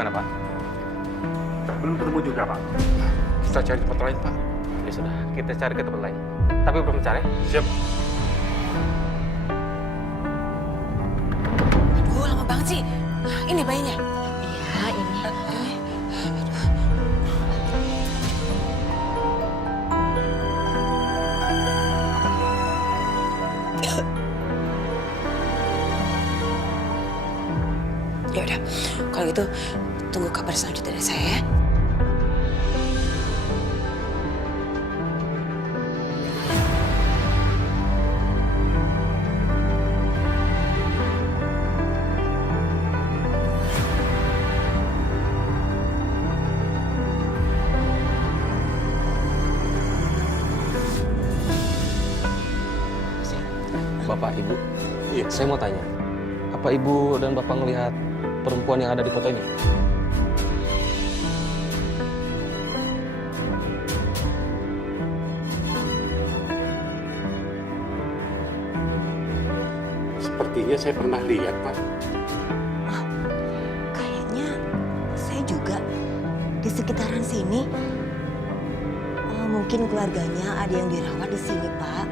Gimana, Pak? Belum ketemu juga, Pak. Kita cari tempat lain, Pak. Ya sudah, kita cari ke tempat lain. Tapi belum cari. Siap. Aduh, lama banget sih. Ini bayinya. Iya, ini. Ya udah, kalau gitu tunggu kabar selanjutnya dari saya ya. Bapak, Ibu. Iya. Saya mau tanya. Apa Ibu dan Bapak ngelihat perempuan yang ada di foto ini? Sepertinya saya pernah lihat, Pak. Kayaknya saya juga di sekitaran sini. Mungkin keluarganya ada yang dirawat di sini, Pak.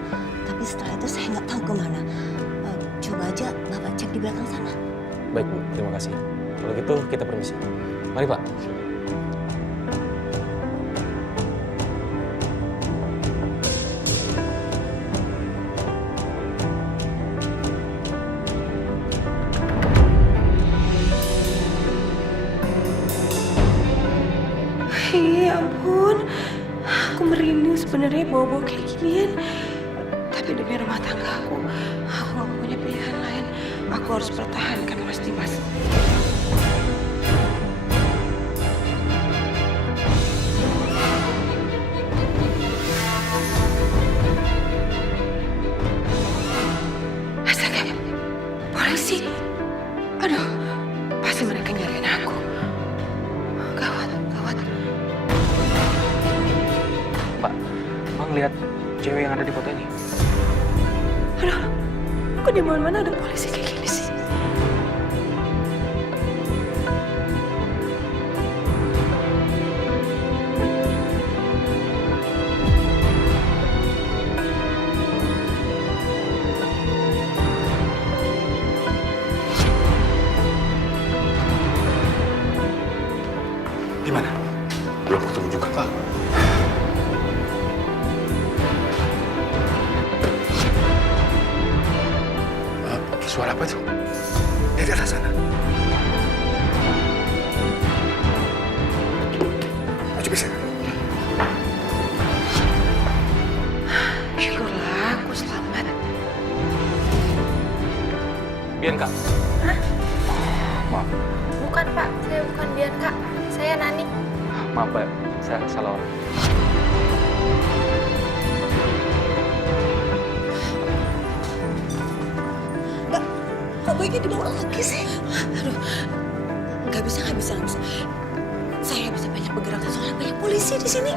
Tapi setelah itu saya nggak tahu kemana. Coba aja Bapak cek di belakang sana. Baik, Bu. Terima kasih. Kalau gitu, kita permisi. Mari, Pak. Ya ampun, aku merinding sebenarnya bawa-bawa kayak ginian. Tapi demi rumah tangga aku gak punya pilihan lain. Aku harus pertahankan Mas Dimas. Astaga, polisi. Aduh, pasti mereka nyariin aku. Gawat, gawat. Pak, Bang lihat cewek yang ada di foto ini. Aduh, kok di mana-mana ada polisi kayak gini sih? Gimana? Belum ketemu juga, Pak. Suara apa itu? Dari arah sana. Maju bisa. Syukurlah aku selamat. Bianca. Hah? Maaf, Bukan, Pak. Saya bukan Bianca. Saya Nani. maaf, Pak. Saya salah orang. Kok bayinya dibawa lagi sih? Aduh, nggak bisa. Saya bisa banyak bergerak soalnya banyak polisi di sini.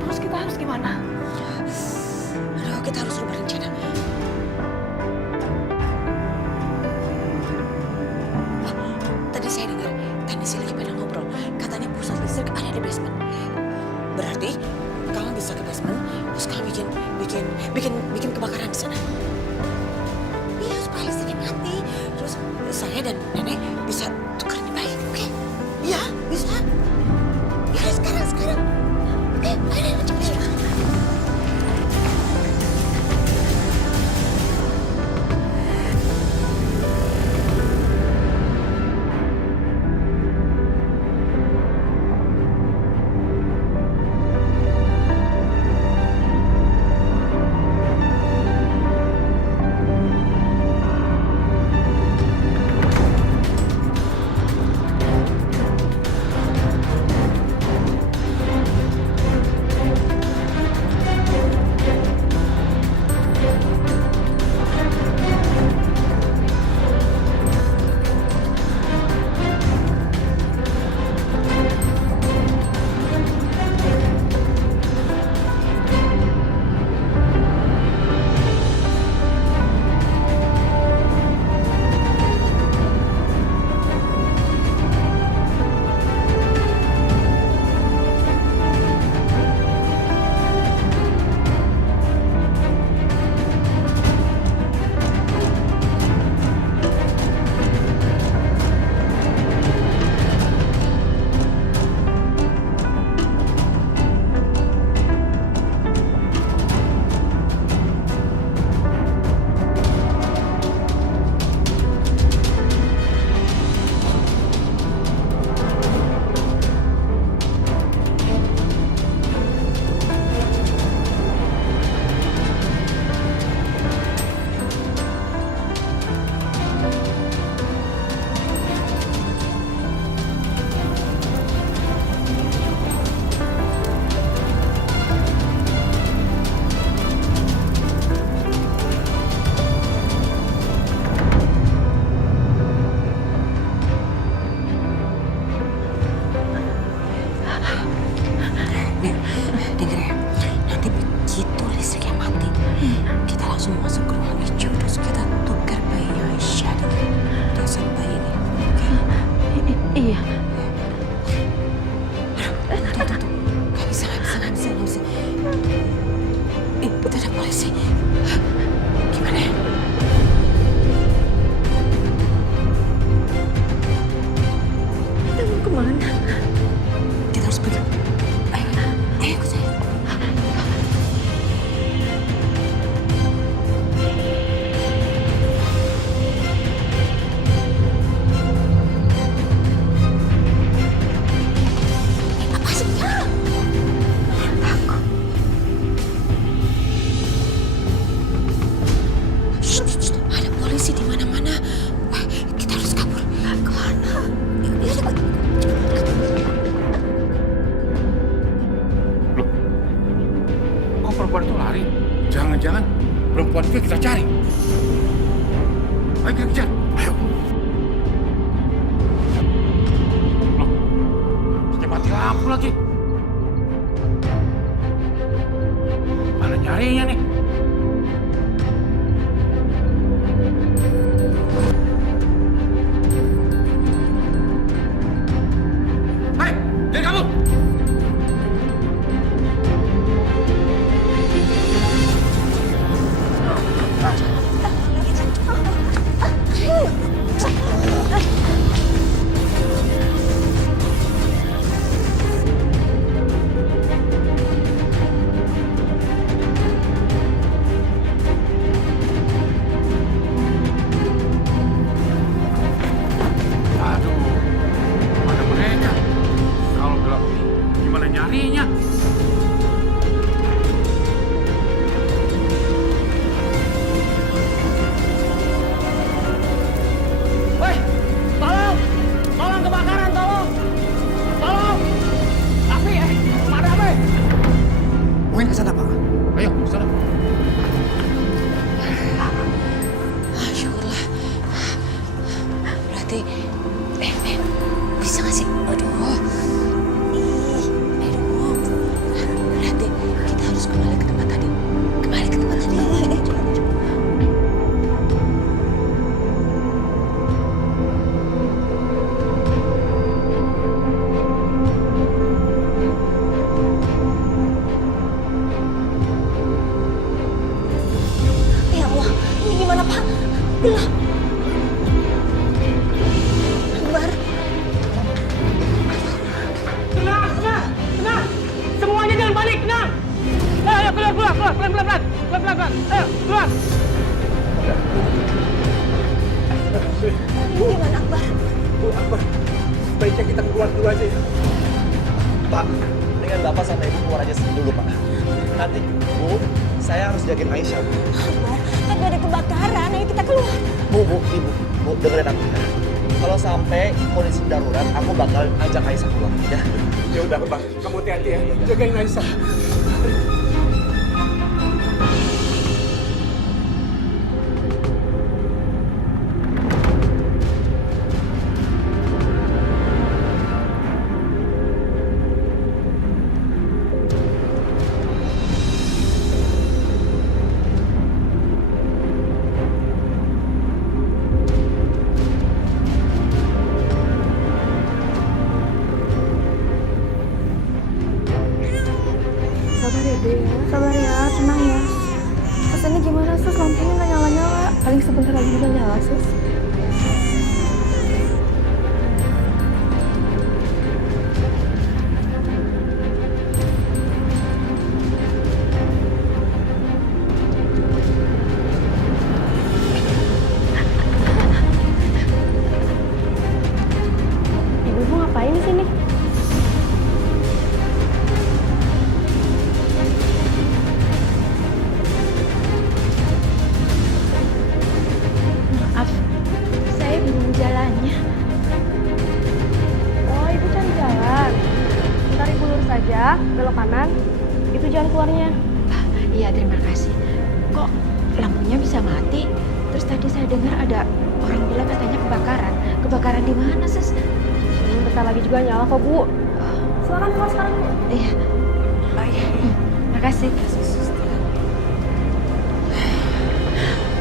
Terus kita harus gimana? Aduh, kita harus rubah rencana. Tadi saya dengar teknisi lagi pada ngobrol. Katanya pusat listrik ada di basement. Berarti kamu bisa ke basement, terus kamu bikin kebakaran di sana. Iya, supaya listriknya mati. Terus saya dan nenek bisa tukar di bayi, oke? Iya, bisa. Iya, sekarang. Oke, ayo, cepet. Iya. Tuh. Gak bisa. Itu ada polisi. Gimana ya? Kita mau kemana? Kita harus pergi. Ayo ikut saya. Apa sih? Shh, ada polisi di mana-mana. Kita harus kabur. Kemana? Ya, cepat. Kok perempuan itu lari? Jangan-jangan perempuan itu kita cari. Ayo kita kejar. Ayo. Loh, sudah mati lampu lagi. Mana nyarinya nih? Hei, jangan kabur! Aduh, mana mereka? Kalau gelap ini, gimana nyarinya? Woi, tolong! Tolong kebakaran, tolong! Tolong! Api, mana api? Mungkin ke sana, Pak. Ayo, ke sana. Syukurlah. Berarti, bisa nggak sih? Aduh. Berarti kita harus kembali ke tempat tadi. Ya Allah, ini gimana Pak? Gelap. Akbar. Tenang! Semuanya jangan panik, tenang! Ayo, keluar! Pelan-pelan! Ayo, keluar! Ini gimana Akbar? Bu Akbar, sebaiknya kita keluar dulu aja ya. Pak, dengan Bapak sama Ibu keluar aja dulu, Pak. Nanti, Bu, saya harus jagain Aisyah, Bu. Akbar, tadi ada kebakaran, ayo kita keluar. Bu, Ibu, Bu, dengerin aku ya. Kalau sampai kondisi darurat, aku bakal ajak Aisyah keluar, ya. Ya udah, Bang. Kamu hati-hati ya. Jagain Aisyah. Sabar ya, tenang ya. Sus, ini gimana Sus? Lampunya nggak nyala-nyala. Paling sebentar lagi juga nyala Sus. Ibu ngapain di sini? Maaf, saya bingung jalannya. Oh, Ibu cari jalan. Ntar Ibu lurus aja, belok kanan. Itu jalan keluarnya. Iya, terima kasih. Kok lampunya bisa mati? Terus tadi saya dengar ada orang bilang katanya kebakaran. Kebakaran di mana, Sus? Bentar lagi juga nyala kok, Bu. Silakan keluar sekarang, Bu. Iya. Oh iya. Makasih.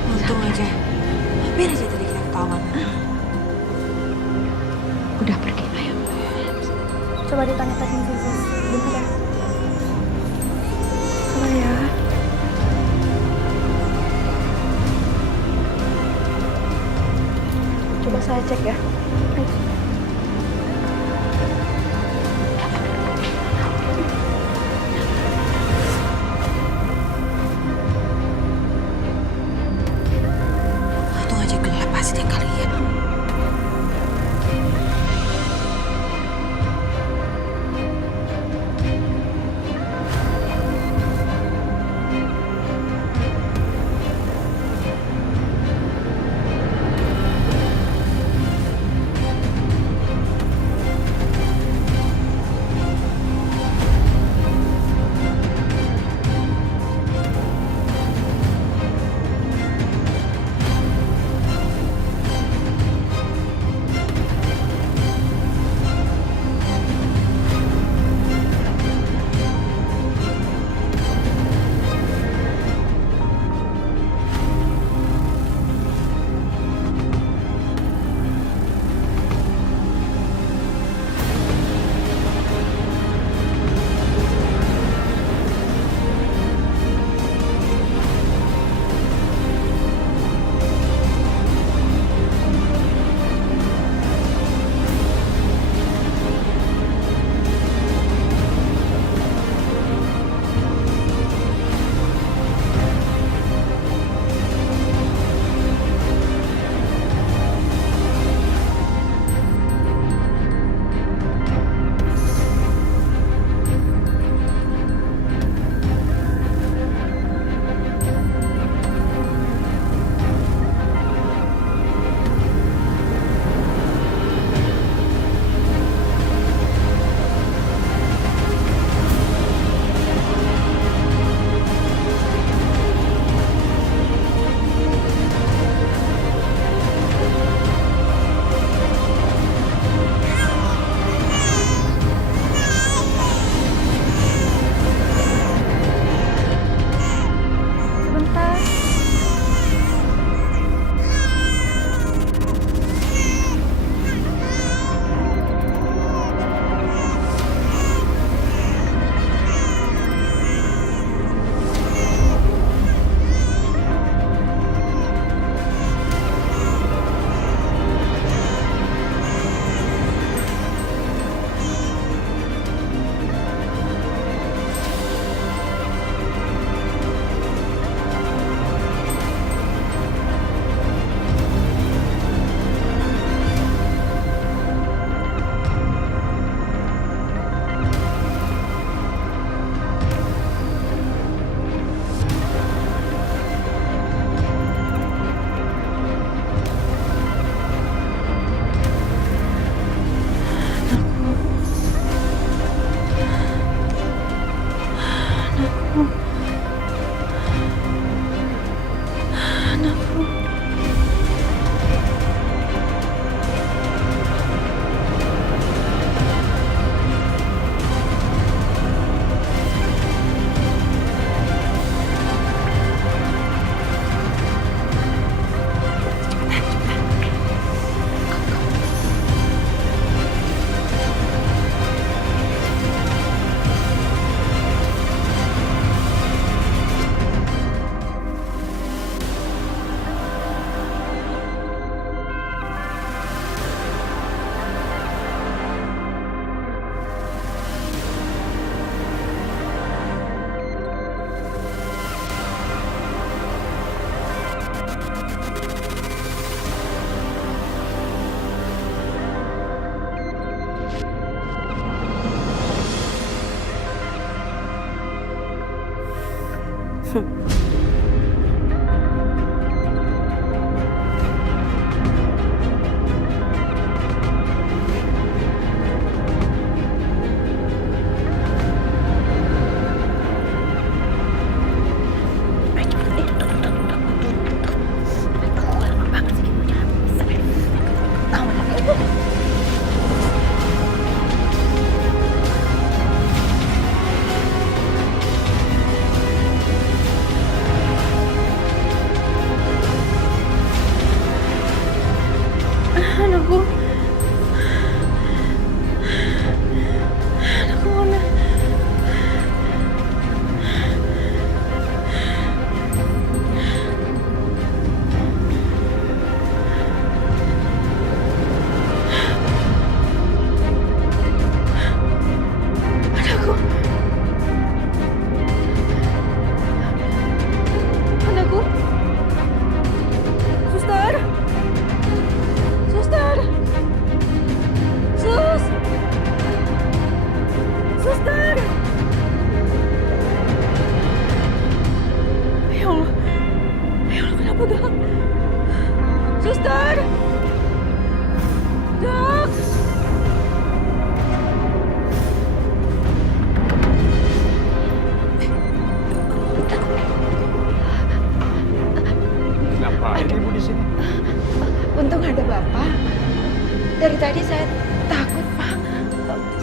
Untung aja. Hampir aja tadi kita ketahuan. Udah pergi. Coba ditanya teknisi sus. Bentar ya. Sabar ya. Coba saya cek ya. Ayo. Untung aja gelap pasti kali ya.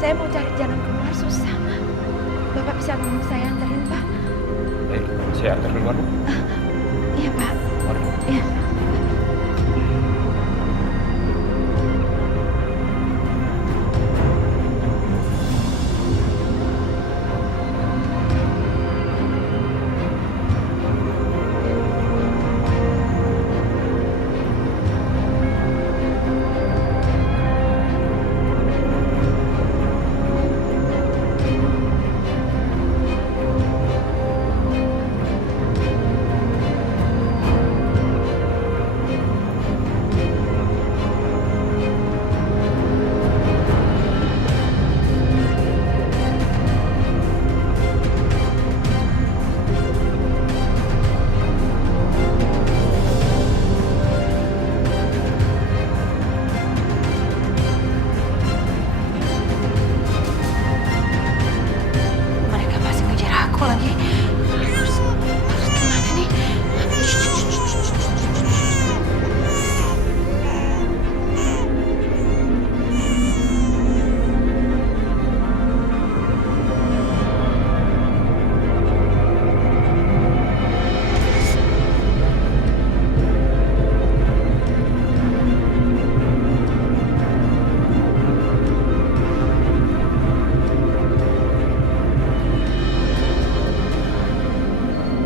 Saya mau cari jalan keluar susah. Bapak bisa tolong saya anterin, Pak? Saya antar keluar, Bu. Iya, Pak. Mari, Bu. Iya. Mereka masih ngejar aku lagi. Harus gimana nih?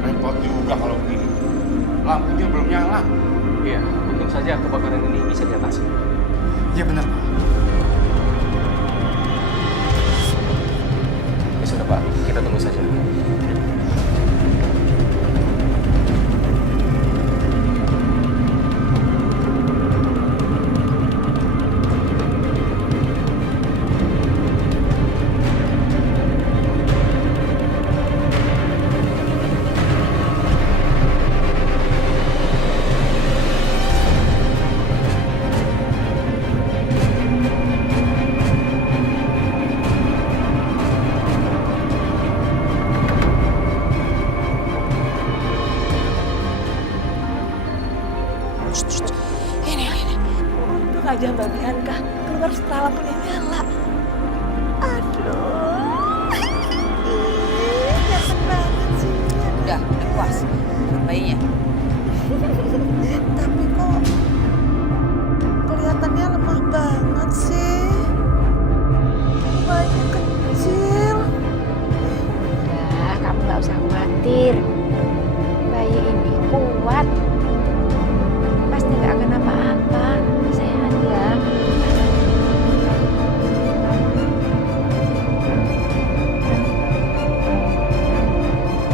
Repot juga kalau begini. Lampunya belum nyala. Iya, untung saja kebakaran ini bisa diatasi. Iya benar, Pak. Ya sudah Pak, kita tunggu saja. Ini. Untung aja Mbak Bianca keluar setelah lampunya nyala. Aduh. Nyaman banget sih. Udah puas. Bayinya. Tapi kok kelihatannya lemah banget sih. Bayinya kecil. Udah, kamu nggak usah khawatir. Bayi ini kuat. Pasti nggak akan apa-apa. Sehat ya.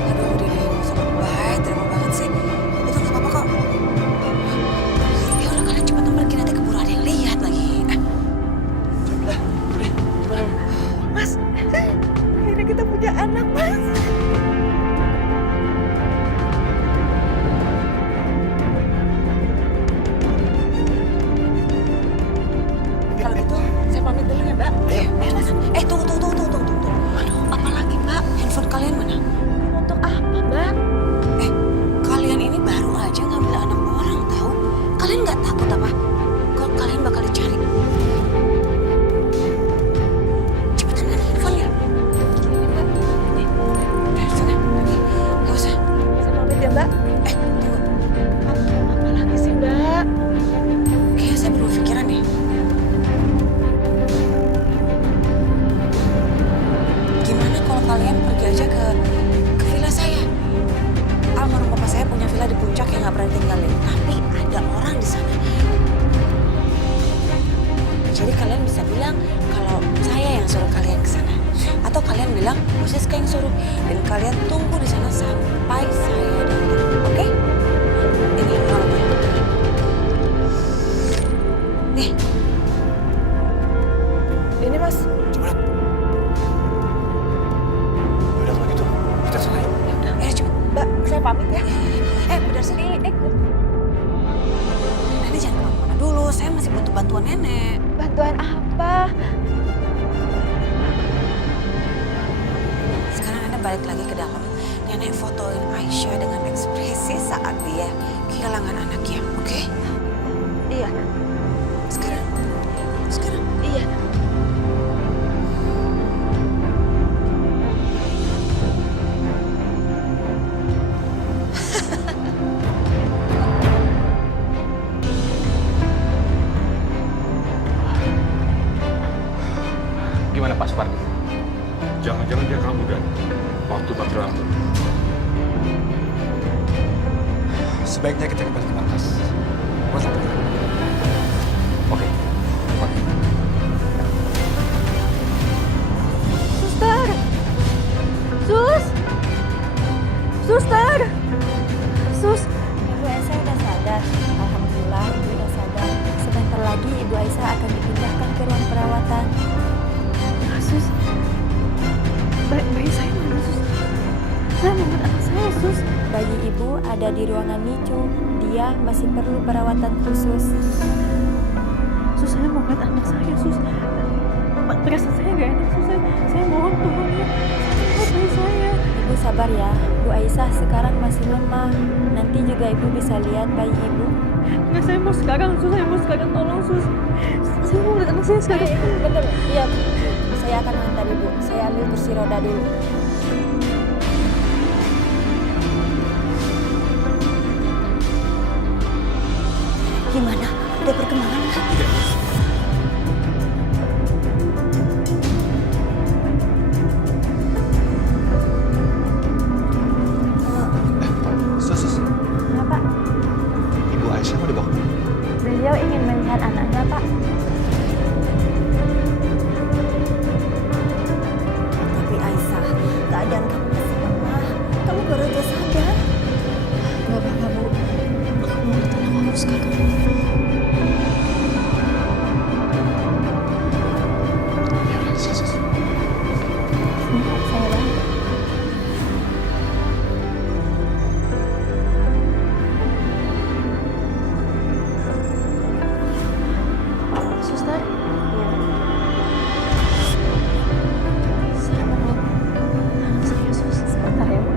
Aduh, udah deh, nggak usah lebay. Terima banget sih. Itu nggak apa-apa kok. Ya udah, kalian cepetan pergi, nanti keburu ada yang lihat lagi. Mas, akhirnya kita punya anak, Mas. Kalau gitu, saya pamit dulu ya, Mbak. Mas. Tunggu. Aduh, apa lagi, Mbak? Handphone kalian mana? Untuk apa, Mbak? Kalian ini baru aja ngambil anak orang, tahu? Kalian nggak takut apa? Kok kalian bakal dicari? Cepetan mana handphonenya? Nih, sana, pergi. Nggak usah. Saya pamit ya, Mbak. Tunggu. Apa lagi sih, Mbak? Kayaknya saya belum pikiran nih. Gimana kalau kalian pergi aja ke villa saya? Almarhum bapak saya punya villa di puncak yang nggak pernah tinggalin. Tapi ada orang di sana. Jadi kalian bisa bilang kalau saya yang suruh kalian ke sana. Atau kalian bilang Bu Siska yang suruh. Dan kalian tunggu di sana sampai saya datang. Oke? Ini nomornya. Nih, Ini, Mas. Udah kalau gitu, kita sana yuk. cepet. Mbak, saya pamit ya. Benar sini. Nenek jangan kemana-mana dulu. Saya masih butuh bantuan nenek. Bantuan apa? Sekarang Anda balik lagi ke dalam. Nenek fotoin Aisyah dengan ekspresi saat dia kehilangan anaknya. Oke? Iya. Sekarang. Iya. Gimana Pak Supardi? Jangan-jangan dia kabur dan waktu patroli lampu. Sebaiknya kita kembali ke markas. Buat laporan. Oke. Oke. Suster! Sus! Suster! Sus! Ibu Aisyah udah sadar. Alhamdulillah Ibu udah sadar. Sebentar lagi Ibu Aisyah akan dipindahkan ke ruang perawatan. Sus, bayi saya mana, Sus? Saya mau anak saya, Sus. Bayi Ibu ada di ruangan NICU. Dia masih perlu perawatan khusus. Sus, saya mau lihat anak saya, Sus. Perasaan saya nggak enak, Sus. Saya mohon tolong ya. Lihat bayi saya. Ibu sabar ya. Bu Aisyah sekarang masih lemah. Nanti juga Ibu bisa lihat bayi Ibu. Nggak, saya mau sekarang, Sus. Saya mau sekarang, tolong, Sus. Saya mau lihat anak saya sekarang. Betul. Iya. Saya akan hantar Ibu. Saya ambil kursi roda dulu. Gimana? Ada perkembangan nggak? Sus, Kenapa? Ibu Aisyah mau dibawa kemana? Beliau ingin melihat anaknya, Pak. Tapi Aisyah, keadaan kamu masih lemah. Kamu baru aja sadar. Nggak apa-apa, Bu. Aku mau tenang kamu sekarang. Ya udah, sus. Saya bantu. Suster, Iya. saya mau lihat anak saya, Sus. Sebentar ya, Bu.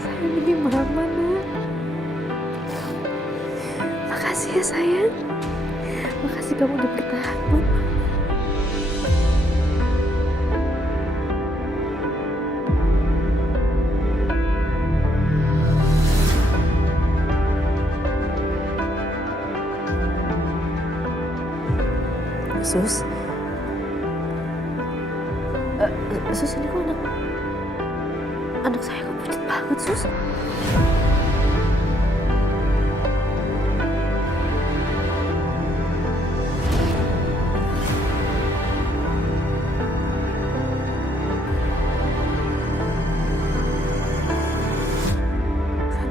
Sayang, ini mama, Nak. Makasih ya, sayang. Makasih kamu udah bertahan buat mama. Sus, Sus, ini kok anak saya kok pucat banget, Sus.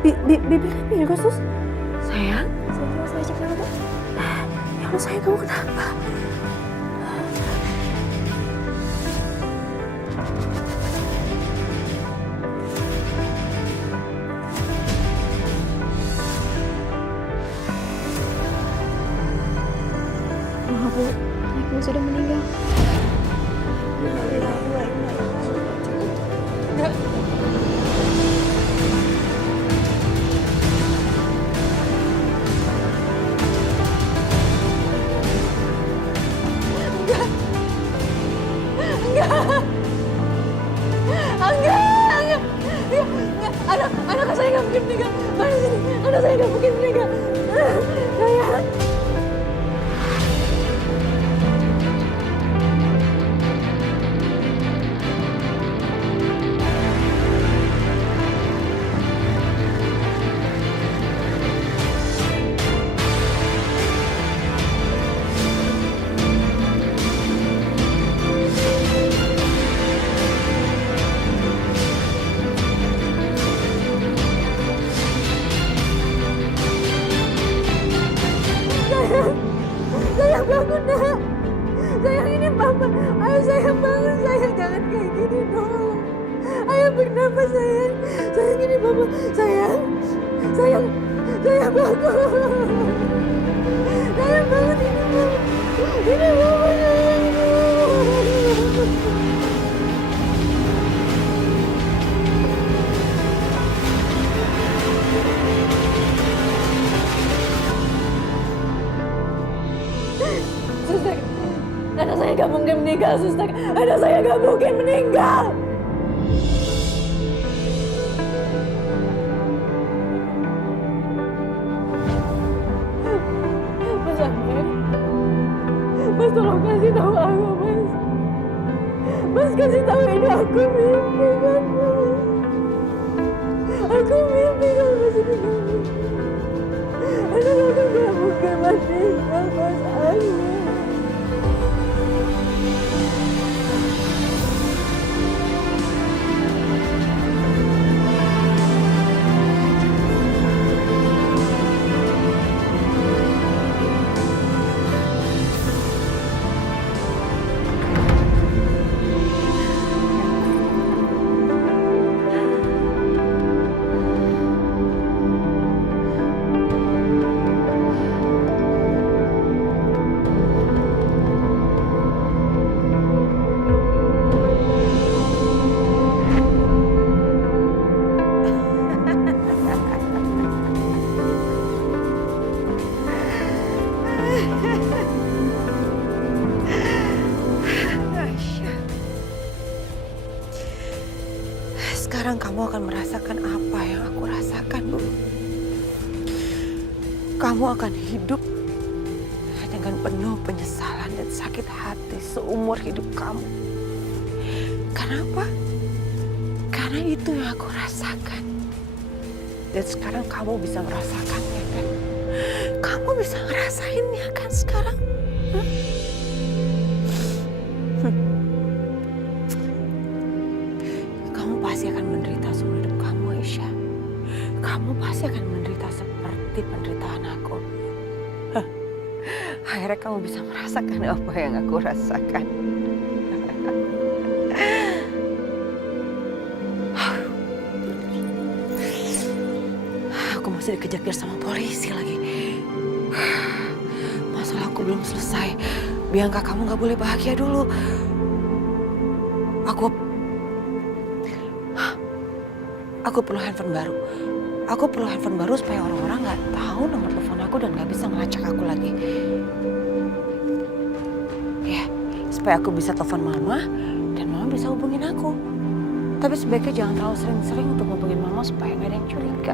Bibirnya biru, Sus. Sayang, saya cek dulu, Bu. Ya Allah, sayang, kamu kenapa? Maaf, Bu. Anakmu sudah meninggal. Anak saya nggak mungkin meninggal. Mana sini? Anak saya nggak mungkin meninggal. Sayang. Sayang bangun, Nak. Sayang, ini Mama. Ayo sayang bangun, sayang. Jangan kayak gini dong. Ayo bernafas, sayang. Sayang, ini Mama. Sayang. Sayang. Sayang bangun. mungkin meninggal, suster. Anak saya nggak mungkin meninggal. Mas Ahmed, Mas tolong kasih tahu aku, Mas. Mas kasih tahu ini aku mimpi kan, Mas. Aku mimpi kalau Mas ini mimpi. Anak aku nggak mungkin meninggal, Mas Ahmed. Sekarang kamu akan merasakan apa yang aku rasakan dulu. Kamu akan hidup dengan penuh penyesalan dan sakit hati seumur hidup kamu. Kenapa? Karena itu yang aku rasakan. Dan sekarang kamu bisa merasakannya kan? Kamu bisa ngerasainnya kan sekarang? Hah? Kamu pasti akan menderita seumur hidup kamu, Aisyah. Kamu pasti akan menderita seperti penderitaan aku. Hah. Akhirnya kamu bisa merasakan apa yang aku rasakan. Aku masih dikejar-kejar sama polisi lagi. Masalahku belum selesai. Bianca, kamu gak boleh bahagia dulu. Aku perlu handphone baru. Aku perlu handphone baru supaya orang-orang nggak tahu nomor telepon aku dan nggak bisa ngelacak aku lagi. Ya, supaya aku bisa telepon mama dan mama bisa hubungin aku. Tapi sebaiknya jangan terlalu sering-sering untuk hubungin mama supaya nggak ada yang curiga.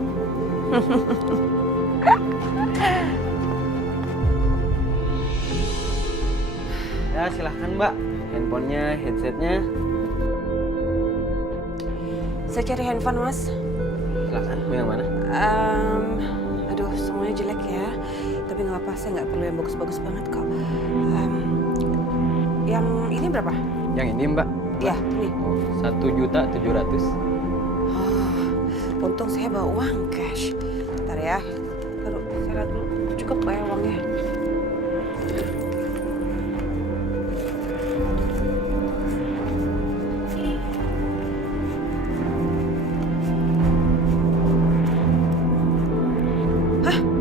Ya silahkan Mbak, handphonenya, headsetnya. Saya cari handphone, Mas. Silahkan, mau yang mana? Aduh, semuanya jelek ya. Tapi nggak apa-apa, saya nggak perlu yang bagus-bagus banget kok. Yang ini berapa? Yang ini Mbak. Ya, ini. 1.700.000. Oh, untung saya bawa uang cash. Bentar ya. Taruh, saya lihat dulu. Cukup nggak ya uangnya?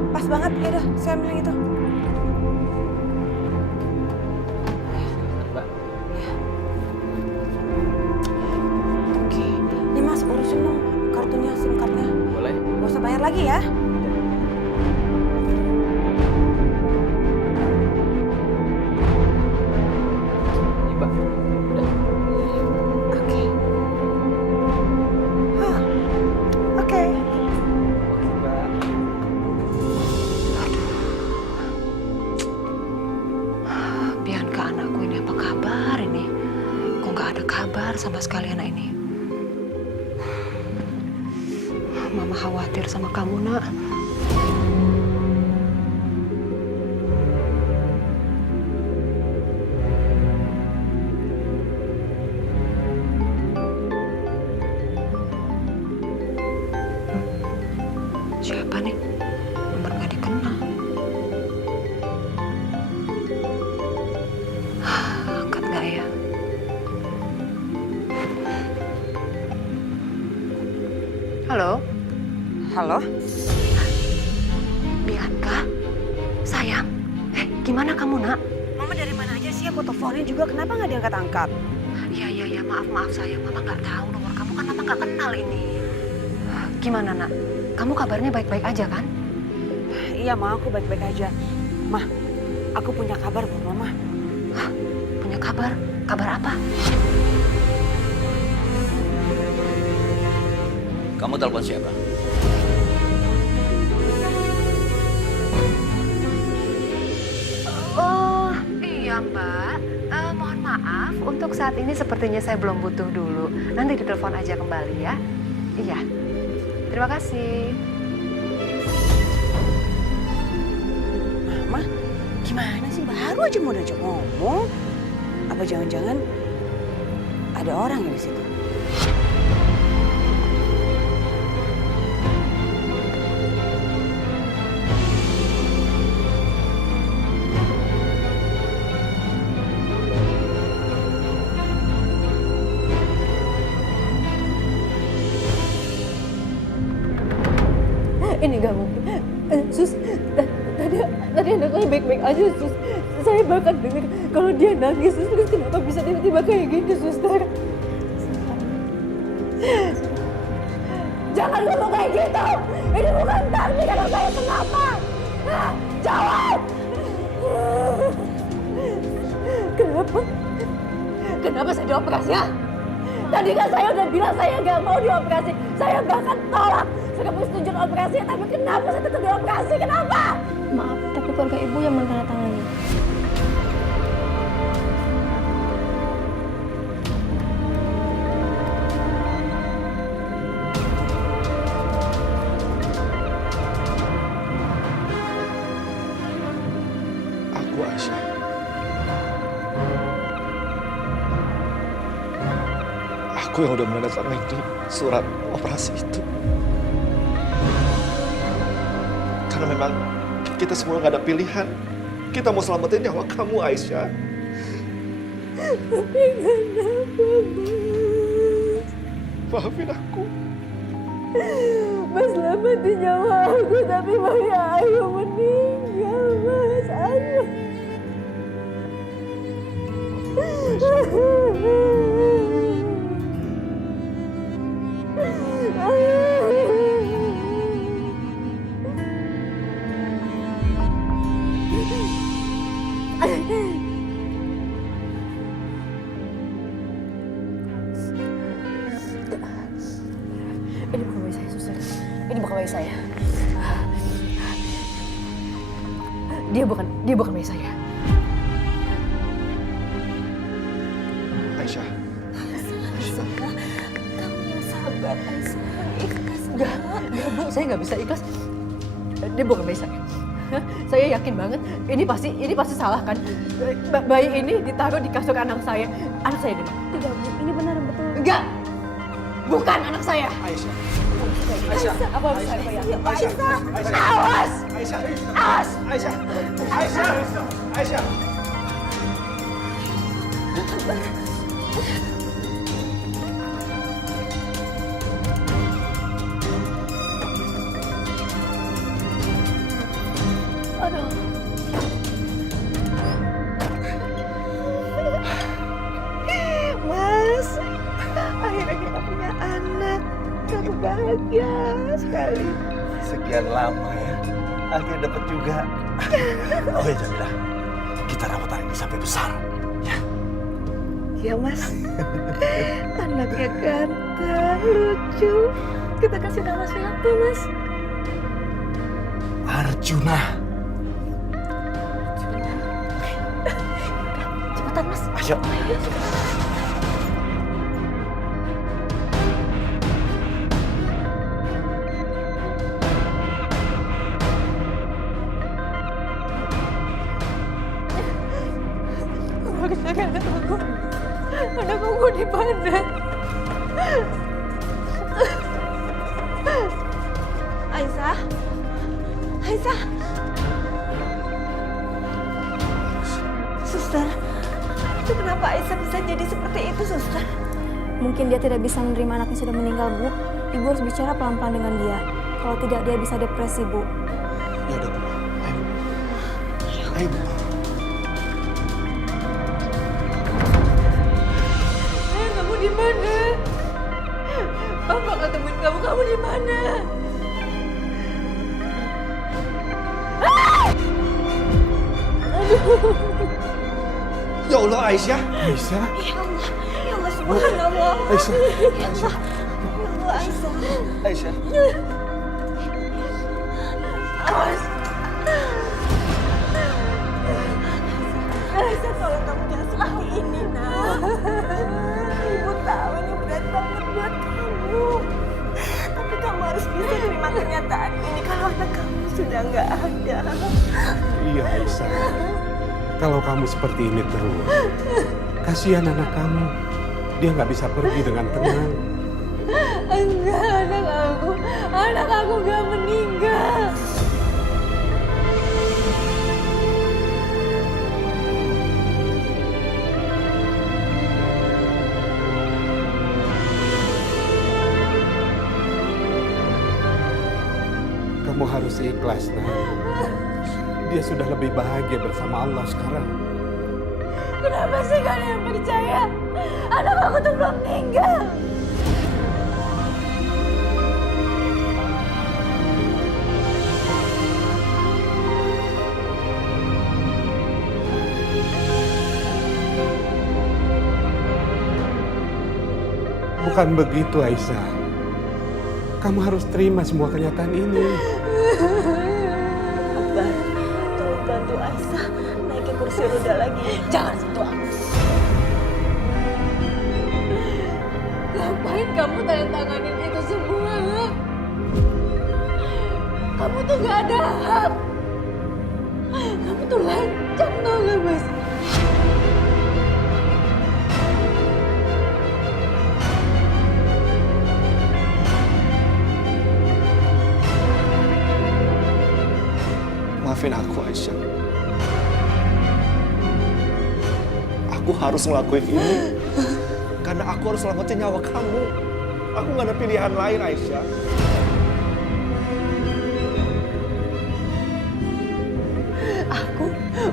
Pas banget, ya udah, saya ambil yang itu. Mbak. Oke, ini Mas urusin dong kartunya, SIM cardnya. Boleh? Gak usah bayar lagi ya. Ini Mbak. Udah. Oke. Hah, oke. Makasih Mbak. Bianca, anakku ini apa kabar ini? Kok nggak ada kabar sama sekali anak ini? Mama khawatir sama kamu, Nak. Siapa nih? Nomor nggak dikenal. Angkat nggak ya? Halo? Halo? Bianca? Sayang? Gimana kamu, Nak? Mama dari mana aja sih? Aku teleponin juga, kenapa nggak diangkat-angkat? Iya, maaf sayang. Mama nggak tahu nomor kamu, kan Mama nggak kenal ini. Gimana, Nak? Kamu kabarnya baik-baik aja, kan? Iya, Ma, aku baik-baik aja. Ma, aku punya kabar buat Mama. Hah? Punya Ada kabar? Kabar apa? Kamu telepon siapa? Oh, iya Mbak. Mohon maaf, untuk saat ini sepertinya saya belum butuh dulu. Nanti ditelepon aja kembali ya. Iya. Terima kasih. Mama, gimana sih? Baru aja mau diajak ngomong. Apa jangan-jangan ada orang yang di situ? Ini gak mungkin. Sus, tadi anak saya baik-baik aja, Sus. Saya bahkan dengar kalau dia nangis, Sus. Terus kenapa bisa tiba-tiba kayak gini, Suster? Jangan ngomong kayak gitu. Ini bukan takdir anak saya. Kenapa? Jawab! Kenapa? Kenapa saya dioperasi, ya? Tadi kan saya udah bilang saya nggak mau dioperasi. Saya bahkan tolak. Saya mau setuju operasi, tapi kenapa saya tetap dioperasi? Kenapa? Maaf, tapi keluarga ibu yang menandatangani. Aku Aisyah. Aku yang udah menandatangani surat operasi itu. Karena memang kita semua nggak ada pilihan. Kita mau selamatin nyawa kamu, Aisyah. Tapi kenapa, Mas? Maafin aku. Mas selamatin nyawa aku, tapi Maya Ayu meninggal, Mas. Ayu. Ini bukan bayi saya, Suster. Ini bukan bayi saya. Dia bukan bayi saya. Aisyah. Kamu yang sabar, Aisyah. Ikhlas. Enggak, Bu. Saya nggak bisa ikhlas. Dia bukan bayi saya. Saya yakin banget. Ini pasti salah kan? Bayi ini ditaruh di kasur anak saya. Anak saya di mana? Tidak, Bu. Ini benar betul. Enggak. Bukan anak saya. Aisyah. Aisyah. Apa harus saya bayar? Aisyah. Awas. Aisyah. Awas. Aisyah. Aisyah. Aisyah. Aduh. Mas, akhirnya kita punya anak. Kamu bahagia sekali. Sekian lama ya. Akhirnya dapat juga. Oh ya Jamila, kita rawat anak ini sampai besar. Ya. Ya Mas, anaknya ganteng, lucu. Kita kasih nama siapa Mas? Arjuna. Cepetan Mas. Ayo. Harus jaga anak aku. Anak aku di mana? Aisyah, Aisyah. Suster, itu kenapa Aisyah bisa jadi seperti itu, Suster? Mungkin dia tidak bisa menerima anaknya sudah meninggal, Bu. Ibu harus bicara pelan-pelan dengan dia. Kalau tidak, dia bisa depresi, Bu. Ya udah, Bu. Ayo. Ayo, Bu. Kamu di mana? Papa nggak temuin kamu. Kamu di mana? Ya Allah, Aisyah. Aisyah. Ya Allah, subhanallah. Aisyah. Ya Allah, Aisyah. Aisyah. Aisyah, tolong kamu jangan seperti ini, nak. Ibu tahu ini berat banget buat kamu. Tapi kamu harus bisa terima kenyataan ini kalau anak kamu sudah nggak ada. Iya Aisyah. Kalau kamu seperti ini terus, kasihan anak kamu. Dia nggak bisa pergi dengan tenang. Enggak, anak aku gak meninggal. Kamu harus ikhlas, nak. Dia sudah lebih bahagia bersama Allah sekarang. Kenapa sih kalian percaya? Anak aku tuh belum meninggal. Bukan begitu, Aisyah. Kamu harus terima semua kenyataan ini. Abah, tolong bantu Aisyah naikin kursi roda lagi. Jangan sentuh aku. Ngapain kamu tanda tanganin itu semua? Kamu tuh gak ada hak. Kamu tuh lancang, tau gak, Mas? Maafin aku, Aisyah. Aku harus ngelakuin ini karena aku harus selamatin nyawa kamu. Aku gak ada pilihan lain, Aisyah. Aku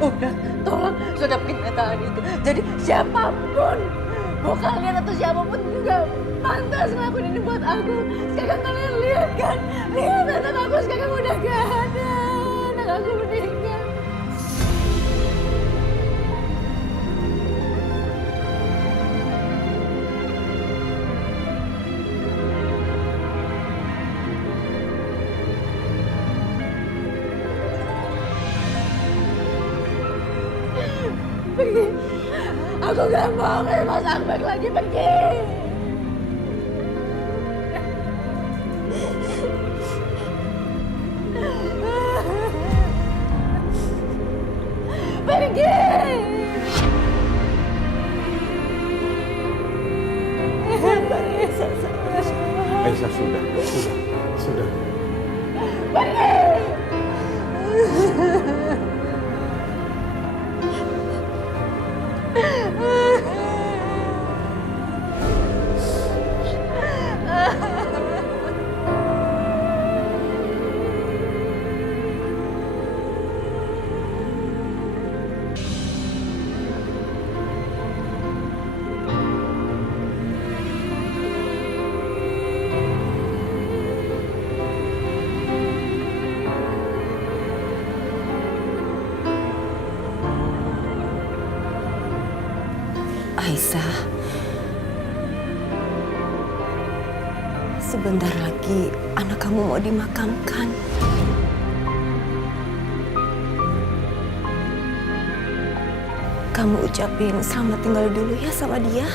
udah tolong sudah kenyataan itu. Jadi siapapun, mau kalian atau siapapun juga pantas ngelakuin ini buat aku. Sekarang kalian lihat kan, lihat anak aku sekarang udah gak ada. Anak aku meninggal. Pergi. Aku gak mau ngeliat Mas Akbar lagi, pergi. Pergi. Aisyah, sudah. Aisyah, sebentar lagi anak kamu mau dimakamkan. Kamu ucapin selamat tinggal dulu ya sama dia.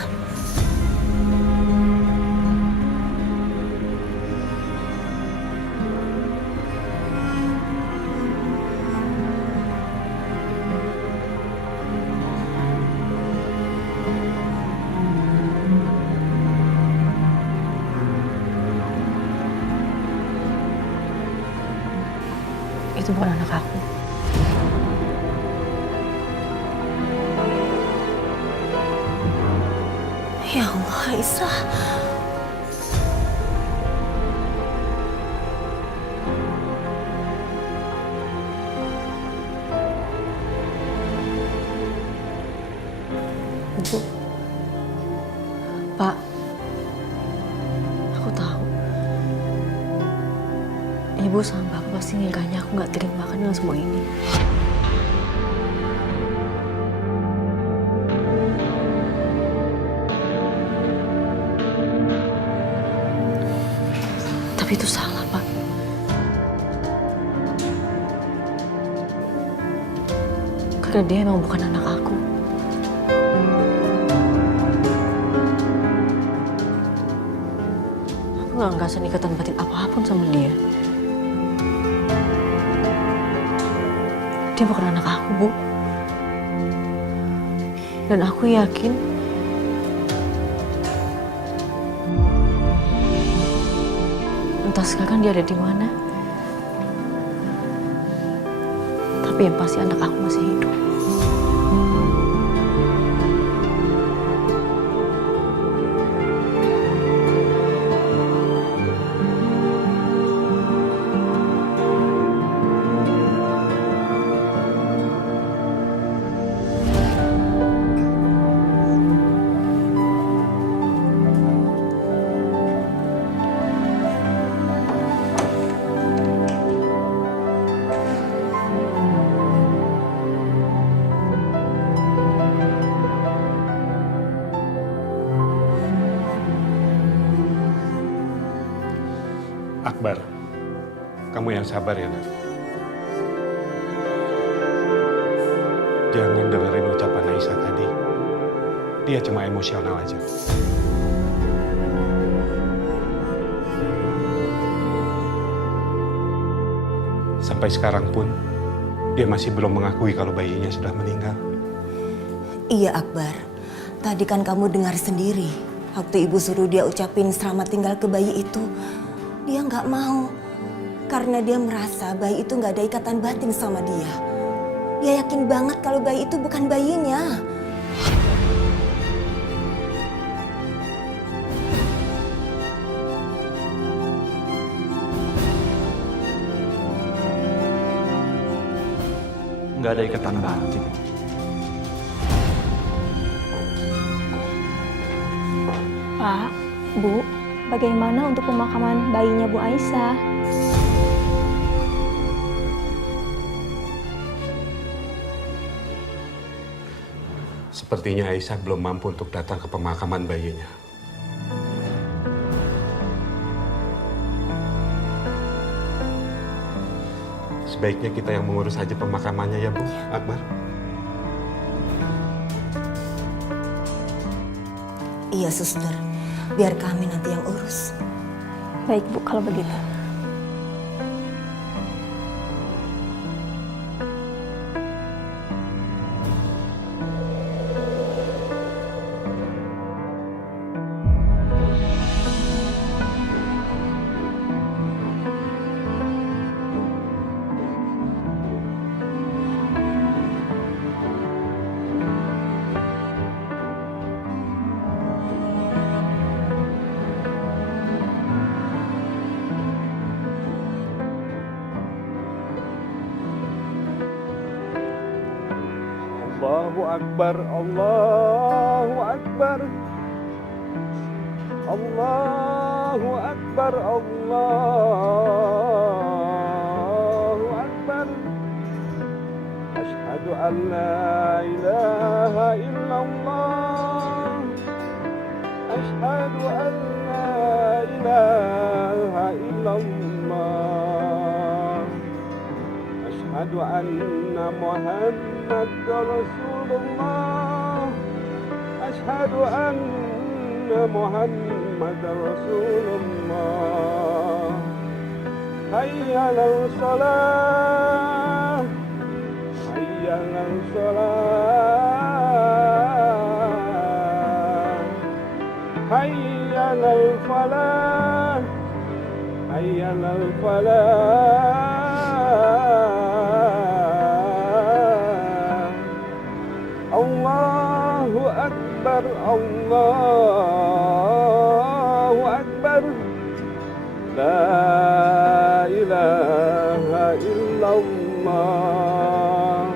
Itu bukan anak aku. Ya Allah, Aisyah. Bu, Pak, aku tahu Ibu sama Bapak pasti ngiranya aku nggak terima kan dengan semua ini. Tapi itu salah, Pak. Karena dia emang bukan anak aku. Aku nggak ngerasain ikatan batin apapun sama dia. Dia bukan anak aku, Bu. Dan aku yakin entah sekarang dia ada di mana. Tapi yang pasti anak aku masih hidup. Akbar, kamu yang sabar ya, Nak. Jangan dengerin ucapan Aisyah tadi. Dia cuma emosional aja. Sampai sekarang pun, dia masih belum mengakui kalau bayinya sudah meninggal. Iya Akbar, tadi kan kamu dengar sendiri. Waktu ibu suruh dia ucapin selamat tinggal ke bayi itu, dia nggak mau. Karena dia merasa bayi itu nggak ada ikatan batin sama dia. Dia yakin banget kalau bayi itu bukan bayinya. Nggak ada ikatan batin. Pak, Bu, bagaimana untuk pemakaman bayinya Bu Aisyah? Sepertinya Aisyah belum mampu untuk datang ke pemakaman bayinya. Sebaiknya kita yang mengurus aja pemakamannya ya, Bu, Akbar. Iya suster, biar kami nanti yang urus. Baik Bu, kalau begitu. Allahu Akbar, Allahu Akbar. Allahu Akbar, Allahu Akbar. Asyhadu an la ilaha illallah. Asyhadu an la ilaha illallah. Asyhadu anna Muhammad Rasulullah. Asyhadu anna Muhammad Rasulullah. Hayya 'alal shalah. Hayya 'alal shalah. Hayya 'alal falah. Hayya 'alal falah. Allahu Akbar, Allahu Akbar. La ilaha illallah.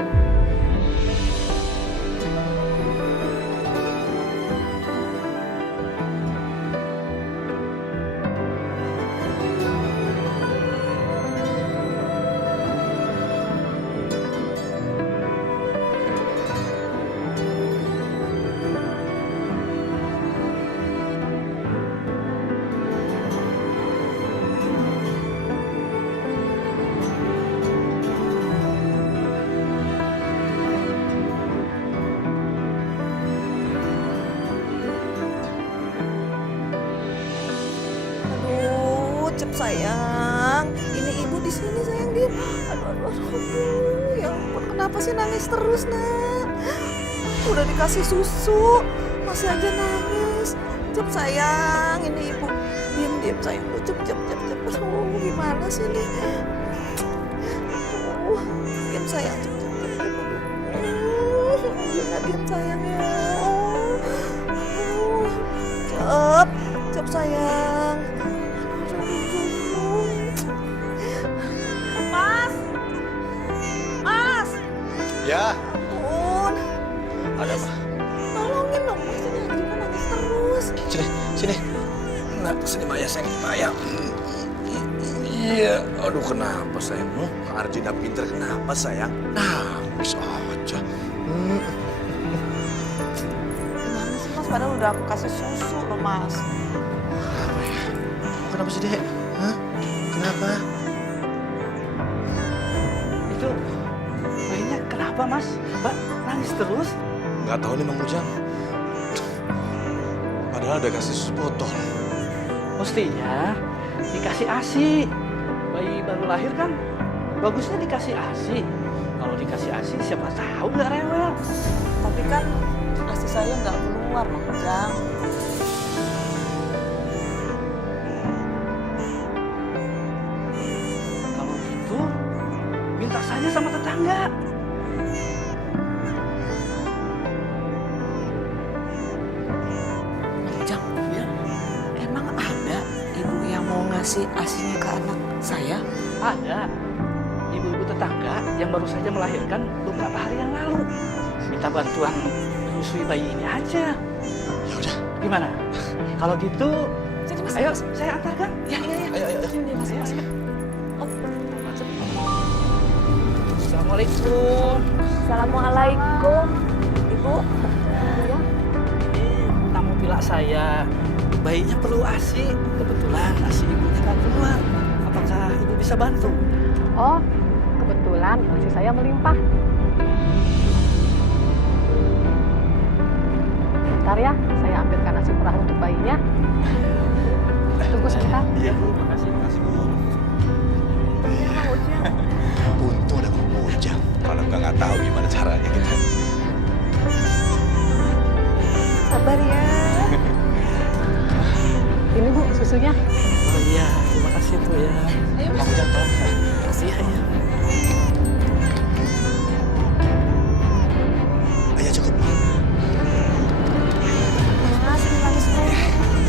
Aduh, ya ampun, kenapa sih nangis terus, nak? Udah dikasih susu, masih aja nangis. Cep sayang, ini ibu. Diam sayang. Cep. Aduh, gimana sih ini? Aduh, diam sayang. Diam sayang ya. Cep sayang. Mas. Ya, Ampun. ada apa? Tolongin dong, Mas. Ini juga nangis terus. Sini. Nah, sini Maya, sayang. Maya. Iya, aduh kenapa sayang? Kak Arjuna pinter, kenapa sayang? Nangis aja. Gimana sih, Mas? Padahal udah aku kasih susu loh, Mas. Apa ya? Kenapa sih, Dek? Hah? Kenapa? Itu bayinya kenapa, Mas? Mbak nangis terus? Nggak tahu nih Mang Ujang. Padahal udah kasih susu botol. Mestinya dikasih ASI. Bayi baru lahir kan bagusnya dikasih ASI. Kalau dikasih ASI siapa tahu nggak rewel. Tapi kan ASI saya nggak keluar, Mang Ujang. Kalau gitu minta saja sama tetangga. Jang, emang ada ibu yang mau ngasih asinya ke anak saya? Ada ibu-ibu tetangga yang baru saja melahirkan beberapa hari yang lalu. Minta bantuan menyusui bayi ini aja. Ya udah, Gimana? Kalau gitu, Jadi mas, ayo saya antarkan. ya. ayo. Ini mas. Assalamualaikum. Assalamualaikum, Ibu. Tamu pilak saya, bayinya perlu ASI. Kebetulan ASI ibunya nggak keluar. Apakah ibu bisa bantu? Oh, kebetulan masih saya melimpah. Bentar ya, saya ambilkan nasi perah untuk bayinya. Tunggu sebentar. Iya bu, makasih bu. Untung ada Mang Ujang. Kalau nggak tahu gimana caranya kita. Sabar ya. Ini Bu, susunya. Oh iya, terima kasih bu ya. Mang Ujang tolong. Makasih ya. Ayo cukup. Mas, nangis terus.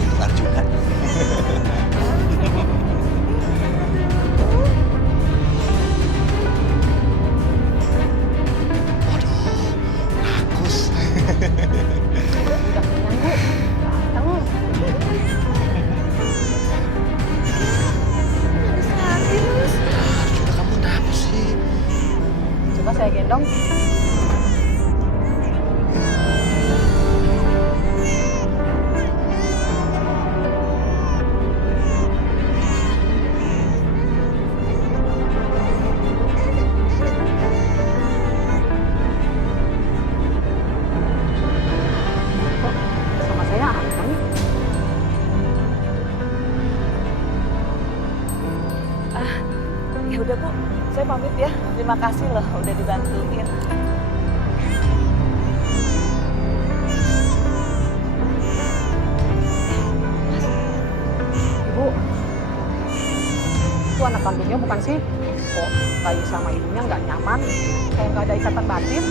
Untuk Arjuna. Waduh, rakus. Udah kenyang Bu. Datang. Arjuna kamu kenapa sih? Coba saya gendong. Kok sama saya apa nih? Ya udah Bu, saya pamit ya. Terima kasih loh udah dibantuin. Ibu, itu anak kandungnya bukan sih? Kok bayi sama ibunya nggak nyaman? Kayak nggak ada ikatan batin?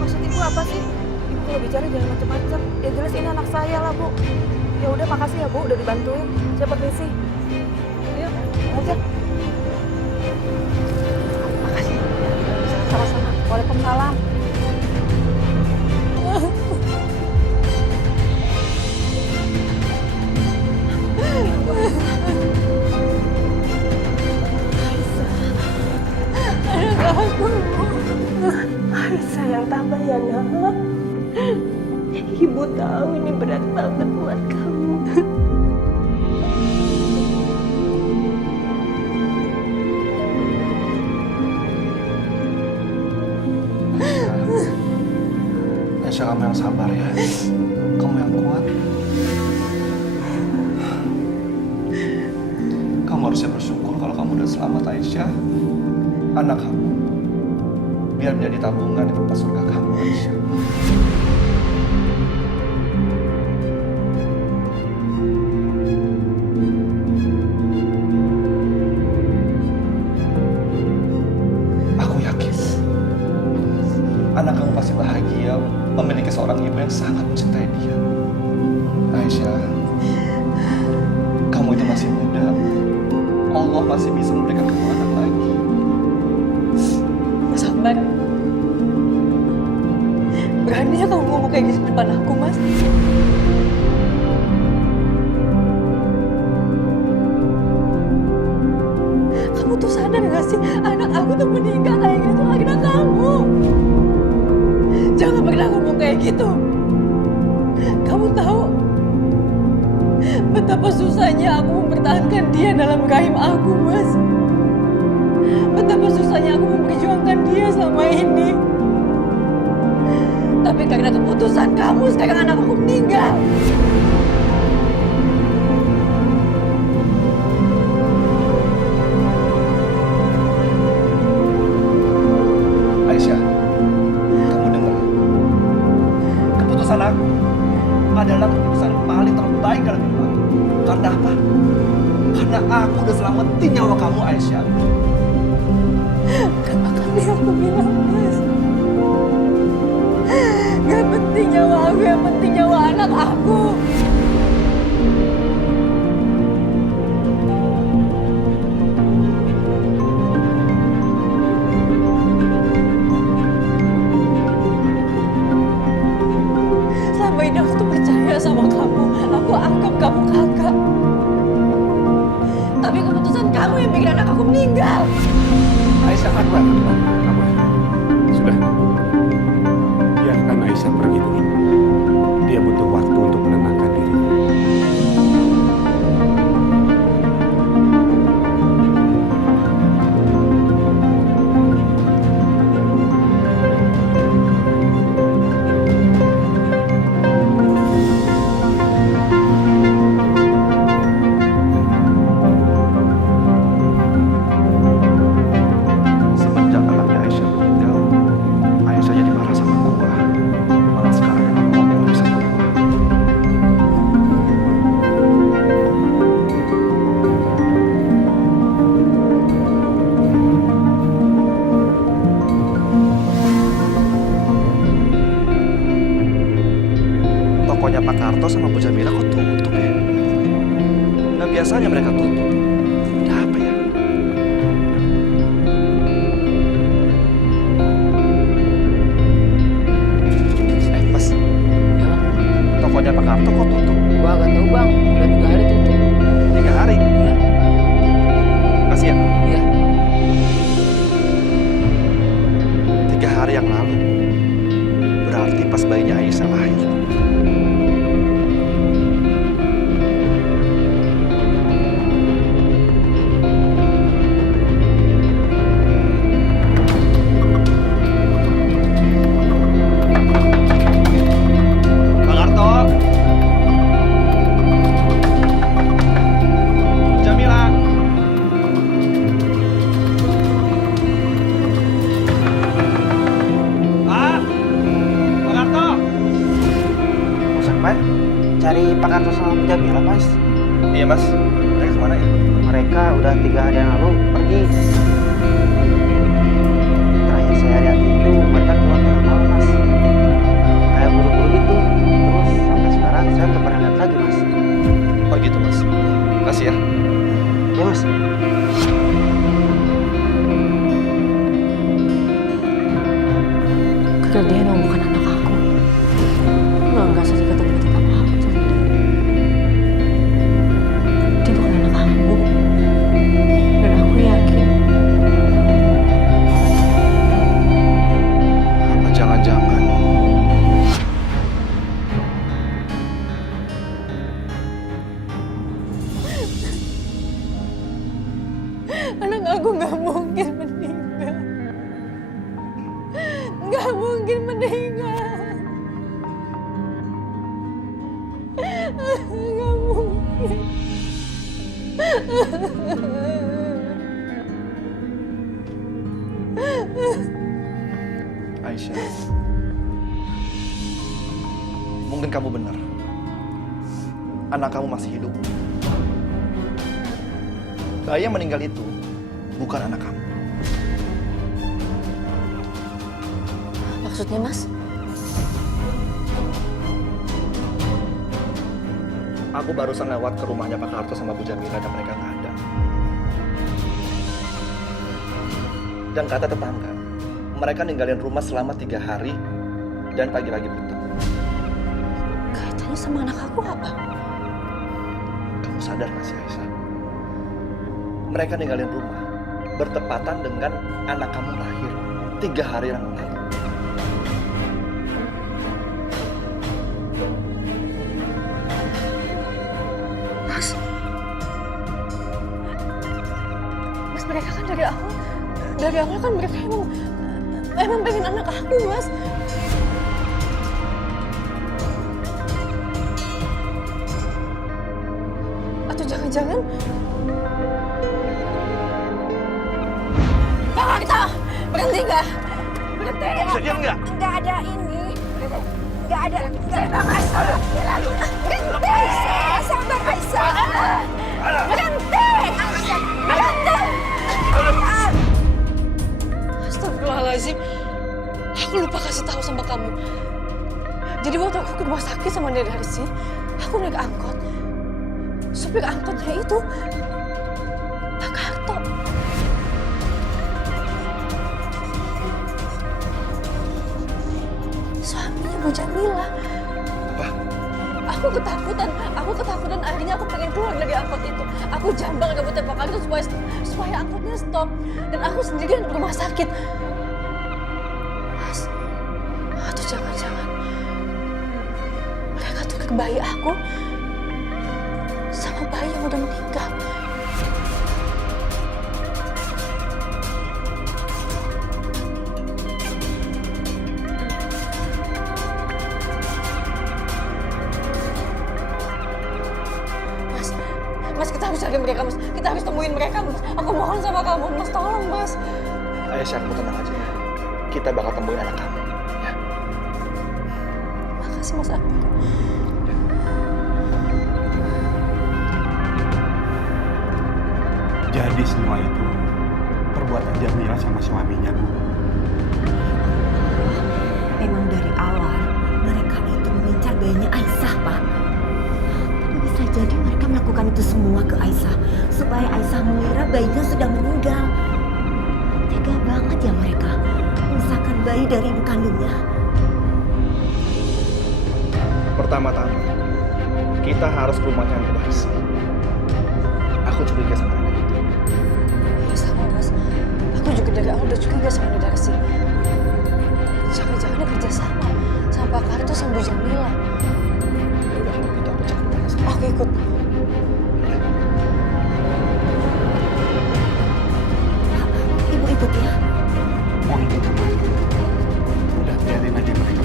Maksud Ibu apa sih? Ibu kalau bicara jangan macam-macam. Ya jelas ini anak saya lah Bu. Ya udah makasih ya Bu udah dibantuin. Saya permisi. Yuk, aja. Makasih. Sama-sama. Waalaikumsalam. Aisyah yang tambah ya nak. Ibu tahu ini berat banget buat kamu. Aisyah kamu yang sabar ya. Kamu yang kuat. Kamu harusnya bersyukur kalau kamu udah selamat, Aisyah. Anak kamu biar menjadi tabungan di tempat surga kamu, Aisyah. Aku yakin anak kamu pasti bahagia memiliki seorang ibu yang sangat mencintai dia. Aisyah, kamu itu masih muda. Allah masih bisa memberikan kamu anak lagi. Mas Akbar, beraninya kamu ngomong kayak gitu di depan aku, Mas? Kamu tuh sadar gak sih, anak aku tuh meninggal kayak gitu, anak kamu. Jangan pernah ngomong kayak gitu. Kamu tahu betapa susahnya aku mempertahankan dia dalam rahim aku, Mas. Betapa susahnya aku memperjuangkan dia selama ini. Tapi karena keputusan kamu, sekarang anak aku meninggal. Aisyah, kamu dengar? Keputusan aku adalah keputusan paling terbaik dalam hidup aku. Karena apa? Karena aku udah selamatin nyawa kamu, Aisyah. Berapa kali aku bilang, Mas? Gak penting nyawa aku, yang penting nyawa anak aku. Selama ini aku tuh percaya sama kamu. Aku anggap kamu kakak. Tapi keputusan kamu yang bikin anak aku meninggal. Aisyah, Akbar. Sudah. Biarkan Aisyah pergi dulu. Dia butuh waktu untuk menenangkan diri. semenjak anaknya Aisyah meninggal, Aisyah jadi marah sama gua. Malah sekarang yang aku ngomong bisa gua. Tokonya Pak Karto sama Bu Jamila kok tutup ya? Nah biasanya mereka tutup. Ada apa ya? Mas, tokonya Pak Karto kok tutup? Gua gak tahu bang, udah 3 hari tutup. 3 hari? Iya. Masih ya? Iya. 3 hari yang lalu. Berarti pas bayinya Aisyah lahir. Pak Karto. Jamila. Pak. Pak Karto. Mas Akbar, cari Pak Karto sama Bu Jamila, Mas. Iya mas, mereka kemana ya? Mereka udah 3 hari yang lalu pergi. Terakhir saya lihat itu mereka keluar tengah malam, Mas. Kayak buru-buru gitu. Terus sampai sekarang saya nggak pernah lihat lagi, Mas. Oh gitu mas, makasih ya. Ya, Mas. Karena dia emang bukan anak aku. Nggak usah dikata-kata apa aku sama dia. Dia bukan anak aku. Dan aku yakin Apa jangan-jangan Anak aku nggak mungkin meninggal. Nggak mungkin meninggal. Nggak mungkin. Aisyah, mungkin kamu benar. Anak kamu masih hidup. Bayi yang meninggal itu bukan anak kamu. Maksudnya, Mas? Aku barusan lewat ke rumahnya Pak Karto sama Bu Jamila dan mereka nggak ada. Dan kata tetangga, mereka ninggalin rumah selama 3 hari dan pagi-pagi buta. Kaitannya sama anak aku apa? Kamu sadar nggak sih Aisyah? Mereka ninggalin rumah bertepatan dengan anak kamu lahir 3 hari yang lalu. Mas, mereka kan dari awal kan mereka emang pengen anak aku, Mas. Atau jangan-jangan Bapak kita berhenti nggak? Berhenti ya? Bisa diam nggak? Nggak ada ini. Nggak ada. Mas, berhenti. Sabar, Aisyah. Berhenti. Aisyah, berhenti. Astagfirullahaladzim. Aku lupa kasih tahu sama kamu. Jadi waktu aku ke rumah sakit sama Nenek Arsi, aku naik angkot. Supir angkotnya itu Pak Karto. Suaminya Bu Jamila. Apa? Aku ketakutan akhirnya aku pengen keluar dari angkot itu. Aku jambak ngebutin Pak Karto supaya angkotnya stop. Dan aku sendirian di rumah sakit. Mas, atau jangan-jangan mereka tuh bayi aku sama bayi yang udah meninggal. Mas, kita harus cari mereka, Mas. Kita harus temuin mereka, Mas. Aku mohon sama kamu, Mas. Tolong, Mas. Aisyah, kamu tenang aja ya. Kita bakal temuin anak kamu. Ya. Makasih, Mas Akbar. Jadi semua itu perbuatan Jamila sama suaminya, Bu. Memang dari awal mereka itu mengincar bayinya Aisyah, Pak. Tapi bisa jadi mereka melakukan itu semua ke Aisyah supaya Aisyah mengira bayinya sudah meninggal. Tega banget ya mereka memisahkan bayi dari ibu kandungnya. Pertama-tama, kita harus ke rumahnya Nenek Arsi. Aku curiga sama anak itu. Ya sama, Mas. Aku juga dari awal udah curiga sama Nenek Arsi. Jangan-jangan dia kerja sama Pak Karto sama Bu Jamila. Ya udah kalau gitu aku cek rumahnya sekarang. Aku ikut. Pak, ibu ikut ya. Mau ikut kemana? Udah biarin aja mereka.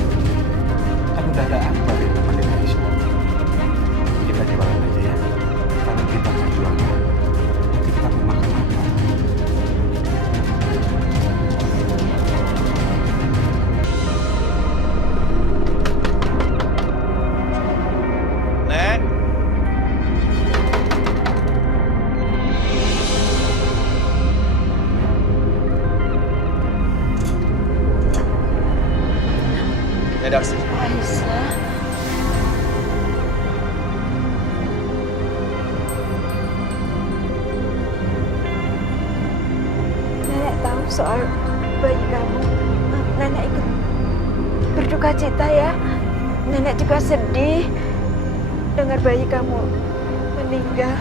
Kan udah ada Akbar yang nemenin Aisyah. Kita jualan aja ya. Kalau kita nggak jualan, nanti kita mau makan apa? Nek. Nenek Arsi. Aisyah. Nenek tahu soal bayi kamu. Nenek ikut berduka cita ya. Nenek juga sedih dengar bayi kamu meninggal.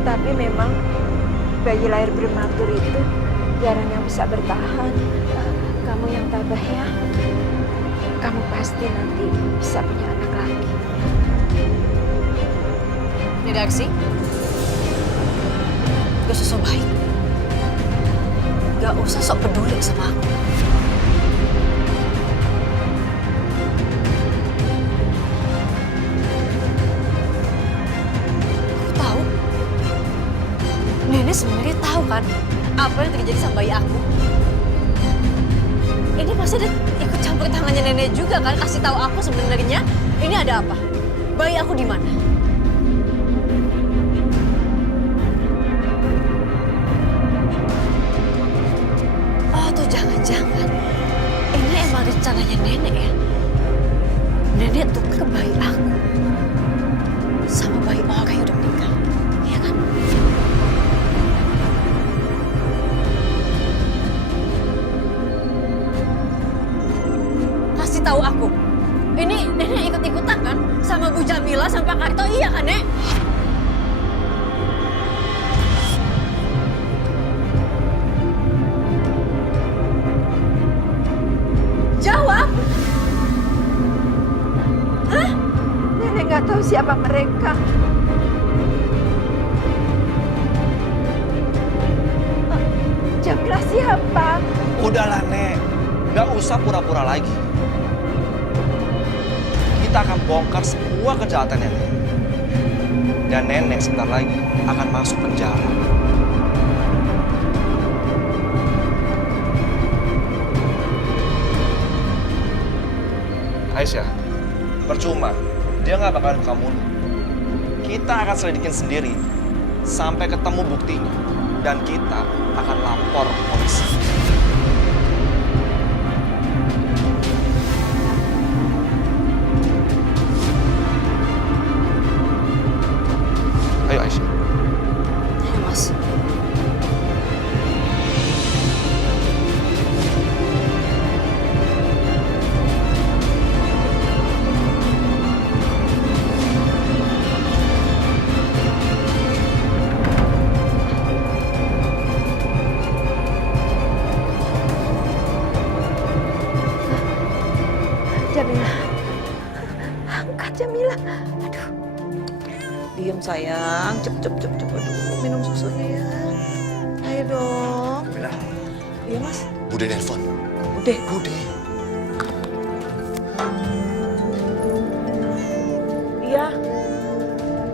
Tapi memang bayi lahir prematur itu jarang yang bisa bertahan. Kamu yang tabah ya. Kamu pasti nanti bisa punya anak lagi. Nenek Arsi. Gak usah sok baik. Gak usah sok peduli sama aku. pasti ada ikut campur tangannya nenek juga kan, kasih tahu aku sebenarnya ini ada apa? Bayi aku di mana? Oh, tuh jangan-jangan ini emang rencananya nenek ya? Nenek tuker bayi aku sama bayi orang yang udah meninggal, iya kan? Kasih tahu aku, ini nenek ikut-ikutan kan sama Bu Jamila sama Pak Karto, iya kan Nek? Jawab! Nenek nggak tahu siapa mereka. Jamila siapa? Udahlah, Nek. Nggak usah pura-pura lagi. Kita akan bongkar semua kejahatan Nenek. Dan Nenek sebentar lagi akan masuk penjara. Aisyah, percuma. Dia nggak bakalan buka mulut. Kita akan selidikin sendiri sampai ketemu buktinya. Dan kita akan lapor ke polisi. Ayo Aisyah. Ayo Mas. Jamila. Angkat Jamila. Aduh. Diam sayang, cep. Aduh, minum susunya ya. Ayo dong. Jamila. Iya Mas. Bude nelpon. Udah. Bude. Iya.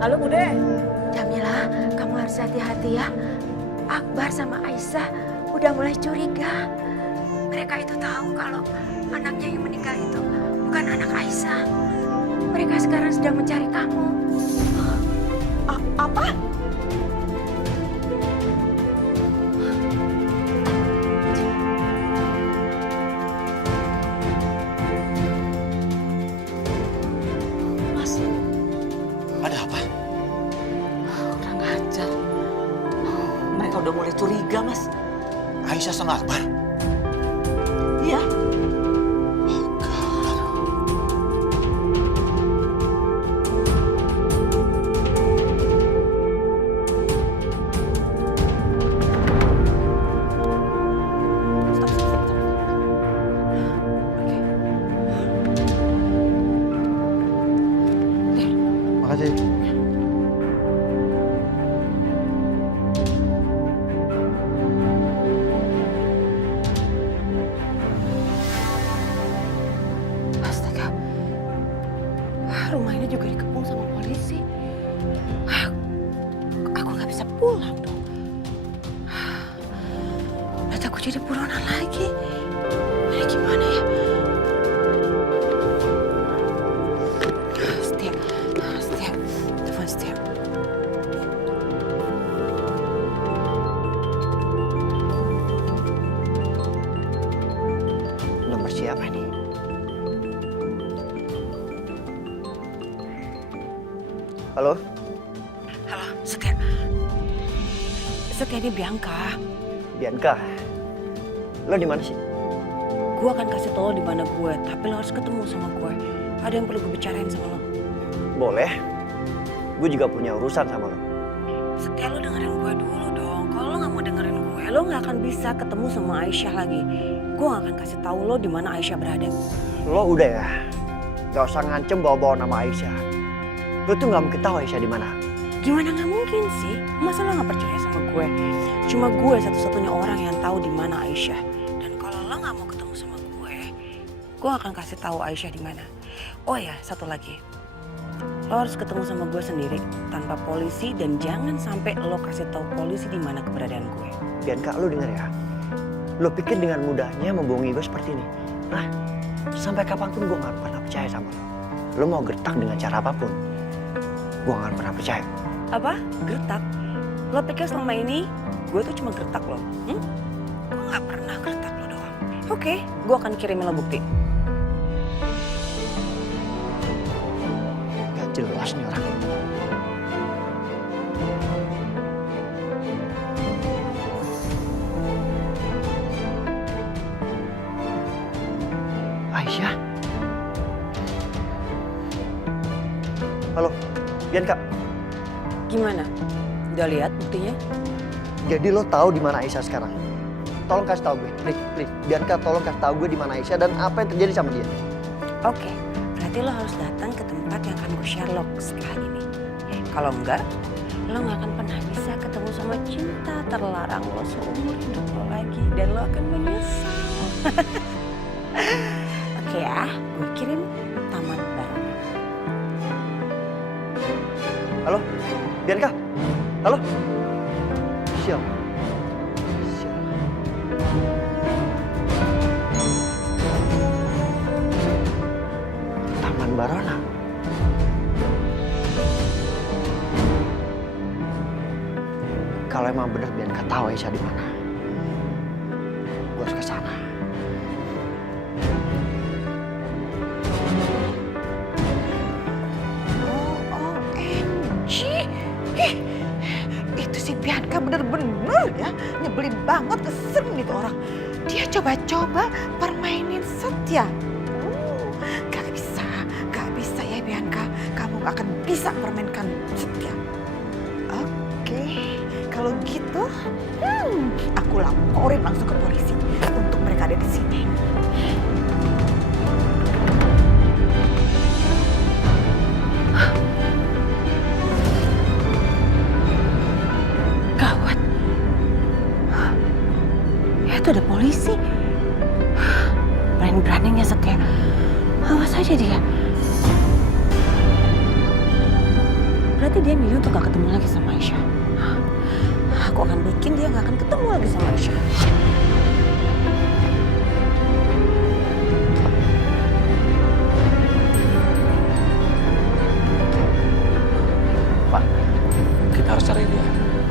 Halo Bude. Jamila, kamu harus hati-hati ya. Akbar sama Aisyah udah mulai curiga. Mereka itu tahu kalau anaknya yang meninggal itu bukan anak Aisyah. Mereka sekarang sedang mencari kamu. Apa? Mas, Ada apa? kurang ajar. Mereka udah mulai curiga, Mas. Aisyah sama Akbar. Iya. Makasih. Astaga. Rumah ini juga dikepung sama polisi. Aku nggak bisa pulang dong. Nanti aku jadi buronan lagi. Ini gimana ya? Setia. Telepon Setia. Nomor siapa nih? Halo? Halo, Setia. Setia, ini Bianca. Bianca. Lo di mana sih? Gue akan kasih tau lo di mana gue, tapi lo harus ketemu sama gue. Ada yang perlu gue bicarain sama lo. Boleh. Gue juga punya urusan sama lo. Setia, lo dengerin gue dulu dong. Kalau lo nggak mau dengerin gue, lo nggak akan bisa ketemu sama Aisyah lagi. Gue nggak akan kasih tahu lo di mana Aisyah berada. Lo udah ya? Gak usah ngancem bawa-bawa nama Aisyah. Lo tuh gak mungkin tahu Aisyah di mana. Gimana nggak mungkin sih? Masa lo nggak percaya sama gue? Cuma gue satu-satunya orang yang tahu di mana Aisyah. Dan kalau lo nggak mau ketemu sama gue akan kasih tahu Aisyah di mana. Oh ya, satu lagi. Lo harus ketemu sama gue sendiri tanpa polisi dan jangan sampai lo kasih tahu polisi di mana keberadaan gue. Bianca, lo denger ya. Lo pikir dengan mudahnya membohongi gue seperti ini. Sampai kapanpun gue gak pernah percaya sama lo. Lo mau gertak dengan cara apapun, gue gak pernah percaya. Apa? Gertak? Lo pikir selama ini gue tuh cuma gertak lo? Gue gak pernah gertak lo doang. Oke, gue akan kirimin lo bukti. Gak jelas nih orang. Aisyah. Halo, Bianca. Gimana? Udah lihat buktinya? Jadi lo tahu di mana Aisyah sekarang? Tolong kasih tahu gue, please. Bianca, tolong kasih tahu gue di mana Aisyah dan apa yang terjadi sama dia. Oke, berarti lo harus datang ke tempat yang akan gue Sherlock setelah ini. Kalau enggak, lo nggak akan pernah bisa ketemu sama cinta terlarang lo seumur hidup lo lagi. Dan lo akan menyesal. Oke ya, gue kirim Taman Baron. Halo, Bianca. Halo. Siap. Taman Barona. Kalau emang bener Bianca tahu Aisyah di mana, gue harus ke sana. OMG. Itu si Bianca bener-bener ya. Nyebelin banget, kesel itu orang. Dia coba-coba permainin Setia. Gak bisa ya Bianca. Kamu gak akan bisa permainkan Setia. Oke, kalau gitu aku laporin langsung ke polisi untuk mereka ada di sini. Gawat. Ya itu ada polisi. Berani-beraninya Setia. Awas aja dia. Berarti dia milih untuk gak ketemu lagi sama Aisyah. Aku akan bikin dia gak akan ketemu lagi sama Aisyah. Pak, kita harus cari dia.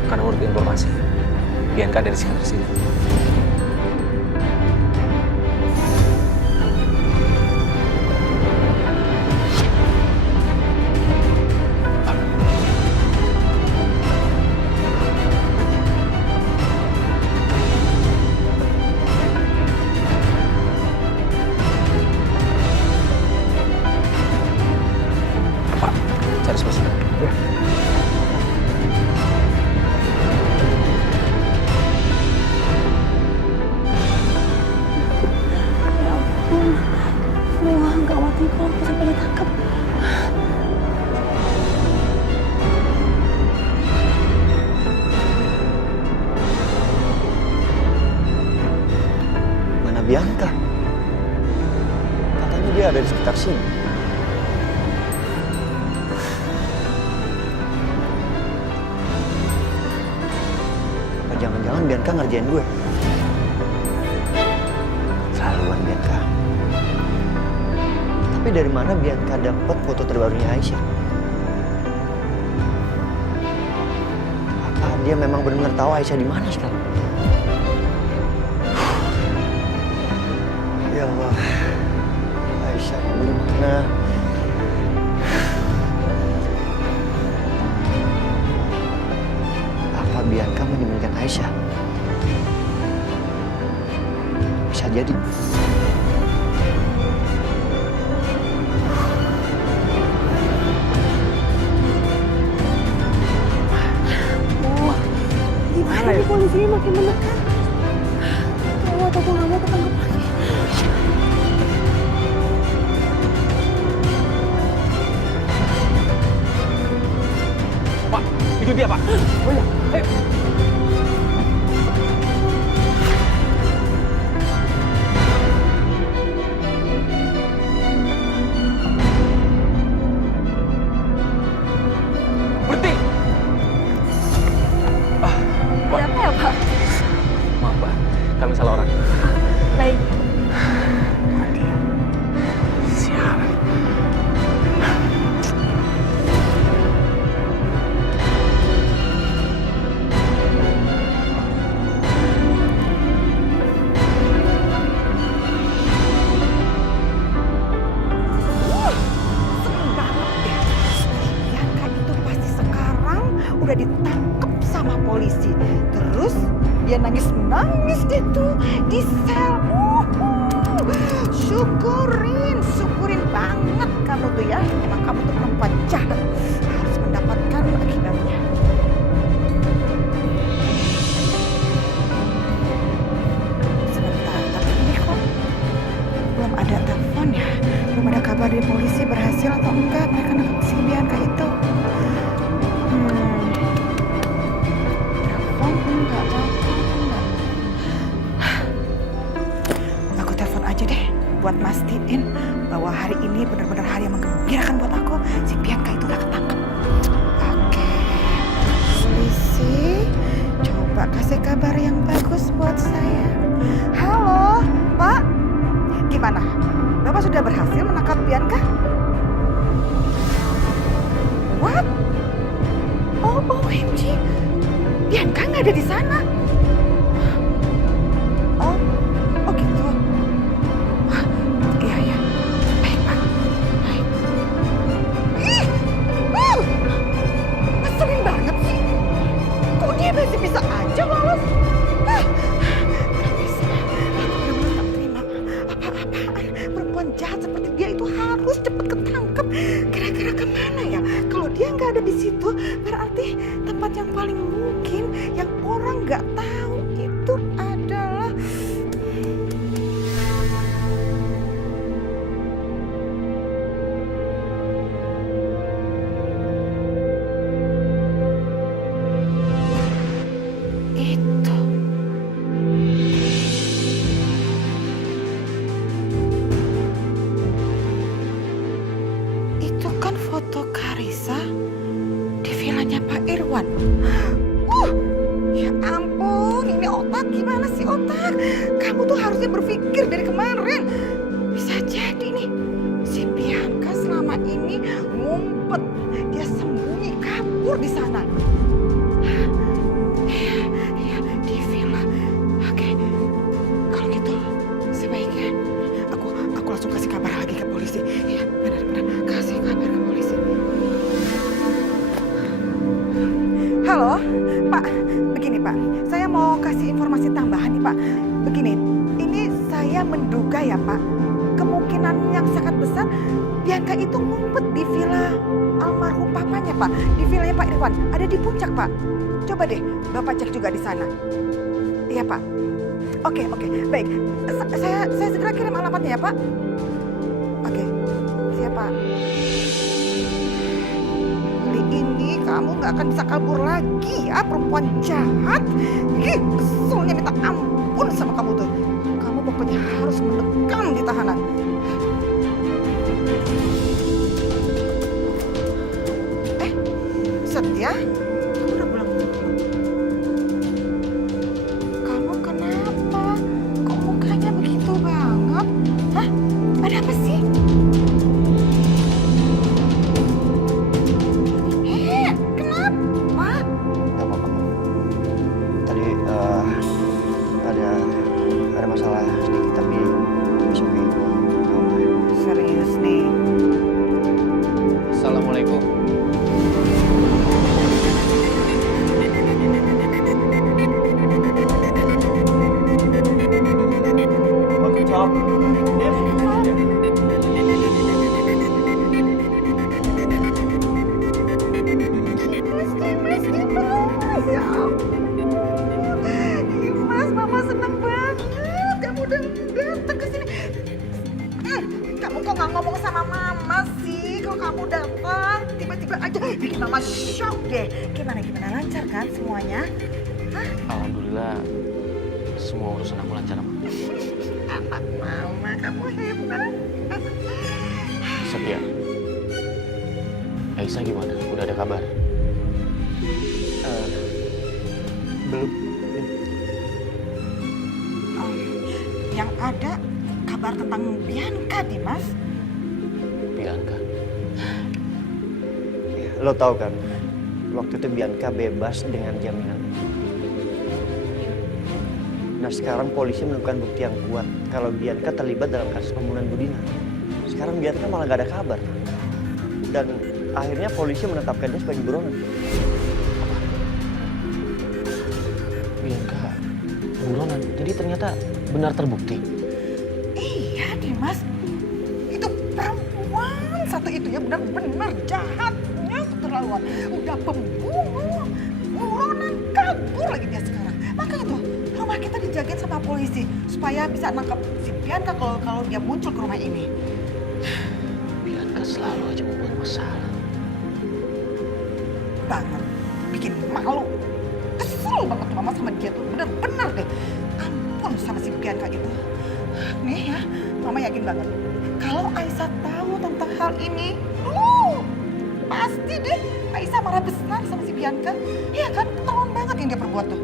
Karena menurut informasi, Bianca ada di sekitar sini. Pak, cari suasana. Ya. Wah, gak mati kalau aku sampai ditangkap. Mana Bianca? Katanya dia ada di sekitar sini. Apa jangan-jangan Bianca ngerjain gue? Terlaluan Bianca. Tapi dari mana Bianca dapat foto terbarunya Aisyah? Apa dia memang benar-benar tahu Aisyah di mana sekarang? Ya Allah, Aisyah di mana? Apa Bianca menyembunyikan Aisyah? Bisa jadi. Gimana ya? Polisinya makin menekan. Kalau aku gak mau ketangkep lagi. Pak, itu dia, Pak. Oh iya, ayo. Berhenti! Ada apa ya Pak? Maaf, Pak. Kami salah orang. Lain ada telepon ya, belum ada kabar dari polisi berhasil atau enggak mereka nangkep si Bianca itu. Telepon enggak. Aku telepon aja deh buat mastiin bahwa hari ini benar-benar hari yang menggembirakan buat aku. Si Bianca itu udah ketangkep. Oke, polisi, coba kasih kabar yang bagus buat saya. Halo, Pak. Gimana? Bapak sudah berhasil menangkap Bianca? What? Oh, OMG. Bianca nggak ada di sana. Oh gitu. Wah, iya. Baik, Pak. Baik. Ngeselin banget sih. Kok dia masih bisa aja lolos? Gak bisa. Aku benar-benar gak terima. Apa-apaan. Perempuan jahat seperti dia itu harus cepat ketangkep. Kira-kira kemana ya? Kalau dia nggak ada di situ, berarti tempat yang paling mungkin yang orang nggak tahu itu adalah itu. Itu kan foto Karissa di vilanya Pak Irwan. Ya ampun, ini otak gimana sih otak? Kamu tuh harusnya berpikir dari kemarin. Bisa jadi nih, si Bianca selama ini ngumpet. Dia sembunyi kabur di sana. Iya, di villa. Oke, kalau gitu sebaiknya aku langsung kasih kabar lagi ke polisi. Iya, benar-benar kasih kabar ke polisi. Halo, Pak. Begini, Pak. Saya mau kasih informasi tambahan nih, Pak. Begini, ini saya menduga ya, Pak. Kemungkinan yang sangat besar Bianca itu ngumpet di villa almarhum papanya, Pak. Di villanya Pak Irwan. Ada di puncak, Pak. Coba deh, Bapak cek juga di sana. Iya, Pak. Oke. Baik. Saya segera kirim alamatnya ya, Pak. Oke. Siap, Pak. Kali ini kamu nggak akan bisa kabur lagi ya, perempuan jahat. Ih, keselnya minta ampun sama kamu tuh. Kamu pokoknya harus mendekam di tahanan. Setia? Kamu udah pulang? Kamu kenapa? Kok mukanya begitu banget? Hah? Ada apa sih? Kenapa? Gak apa-apa. Tadi ada masalah sedikit tapi bisa Serius nih. Assalamualaikum. Ya ampun. Dimas, Mama seneng banget. Kamu udah datang ke sini. Kamu kok nggak ngomong sama Mama sih? Kalau kamu datang, tiba-tiba aja bikin Mama shock deh. Gimana lancar kan semuanya? Hah? Alhamdulillah, semua urusan aku lancar, Ma. Anak Mama, kamu hebat. Setia. Aisyah gimana? Udah ada kabar? belum. Yang ada kabar tentang Bianca, Dimas. Bianca. Ya, lo tahu kan, waktu itu Bianca bebas dengan jaminan. Nah sekarang polisi menemukan bukti yang kuat kalau Bianca terlibat dalam kasus pembunuhan Budina. Sekarang Bianca malah gak ada kabar. Dan akhirnya polisi menetapkan dia sebagai buronan. Bianca buronan. Jadi ternyata benar terbukti. Iya, Dimas. Itu perempuan satu itu ya benar-benar jahatnya keterlaluan. Udah pembunuh, buronan, kabur lagi dia sekarang. Makanya tuh, rumah kita dijagain sama polisi supaya bisa nangkap si Bianca kalau dia muncul ke rumah ini. Bianca selalu aja membuat masalah. Banget, bikin malu. Kesel banget mama sama dia tuh, bener-bener deh. Ampun sama si Bianca itu. Nih ya, mama yakin banget. Kalau Aisyah tahu tentang hal ini, pasti deh Aisyah marah besar sama si Bianca. Iya kan, ketahuan banget yang dia perbuat tuh.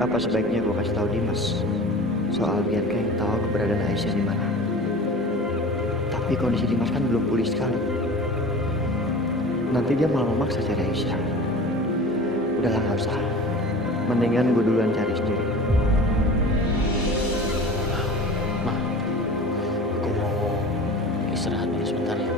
Apa sebaiknya gue kasih tahu Dimas soal Bianca yang tahu keberadaan Aisyah di mana? Tapi kondisi Dimas kan belum pulih sekali. Nanti dia malah memaksa cari Aisyah. Udahlah, nggak usah. Mendingan gue duluan cari sendiri. Ma, aku mau istirahat dulu sebentar ya.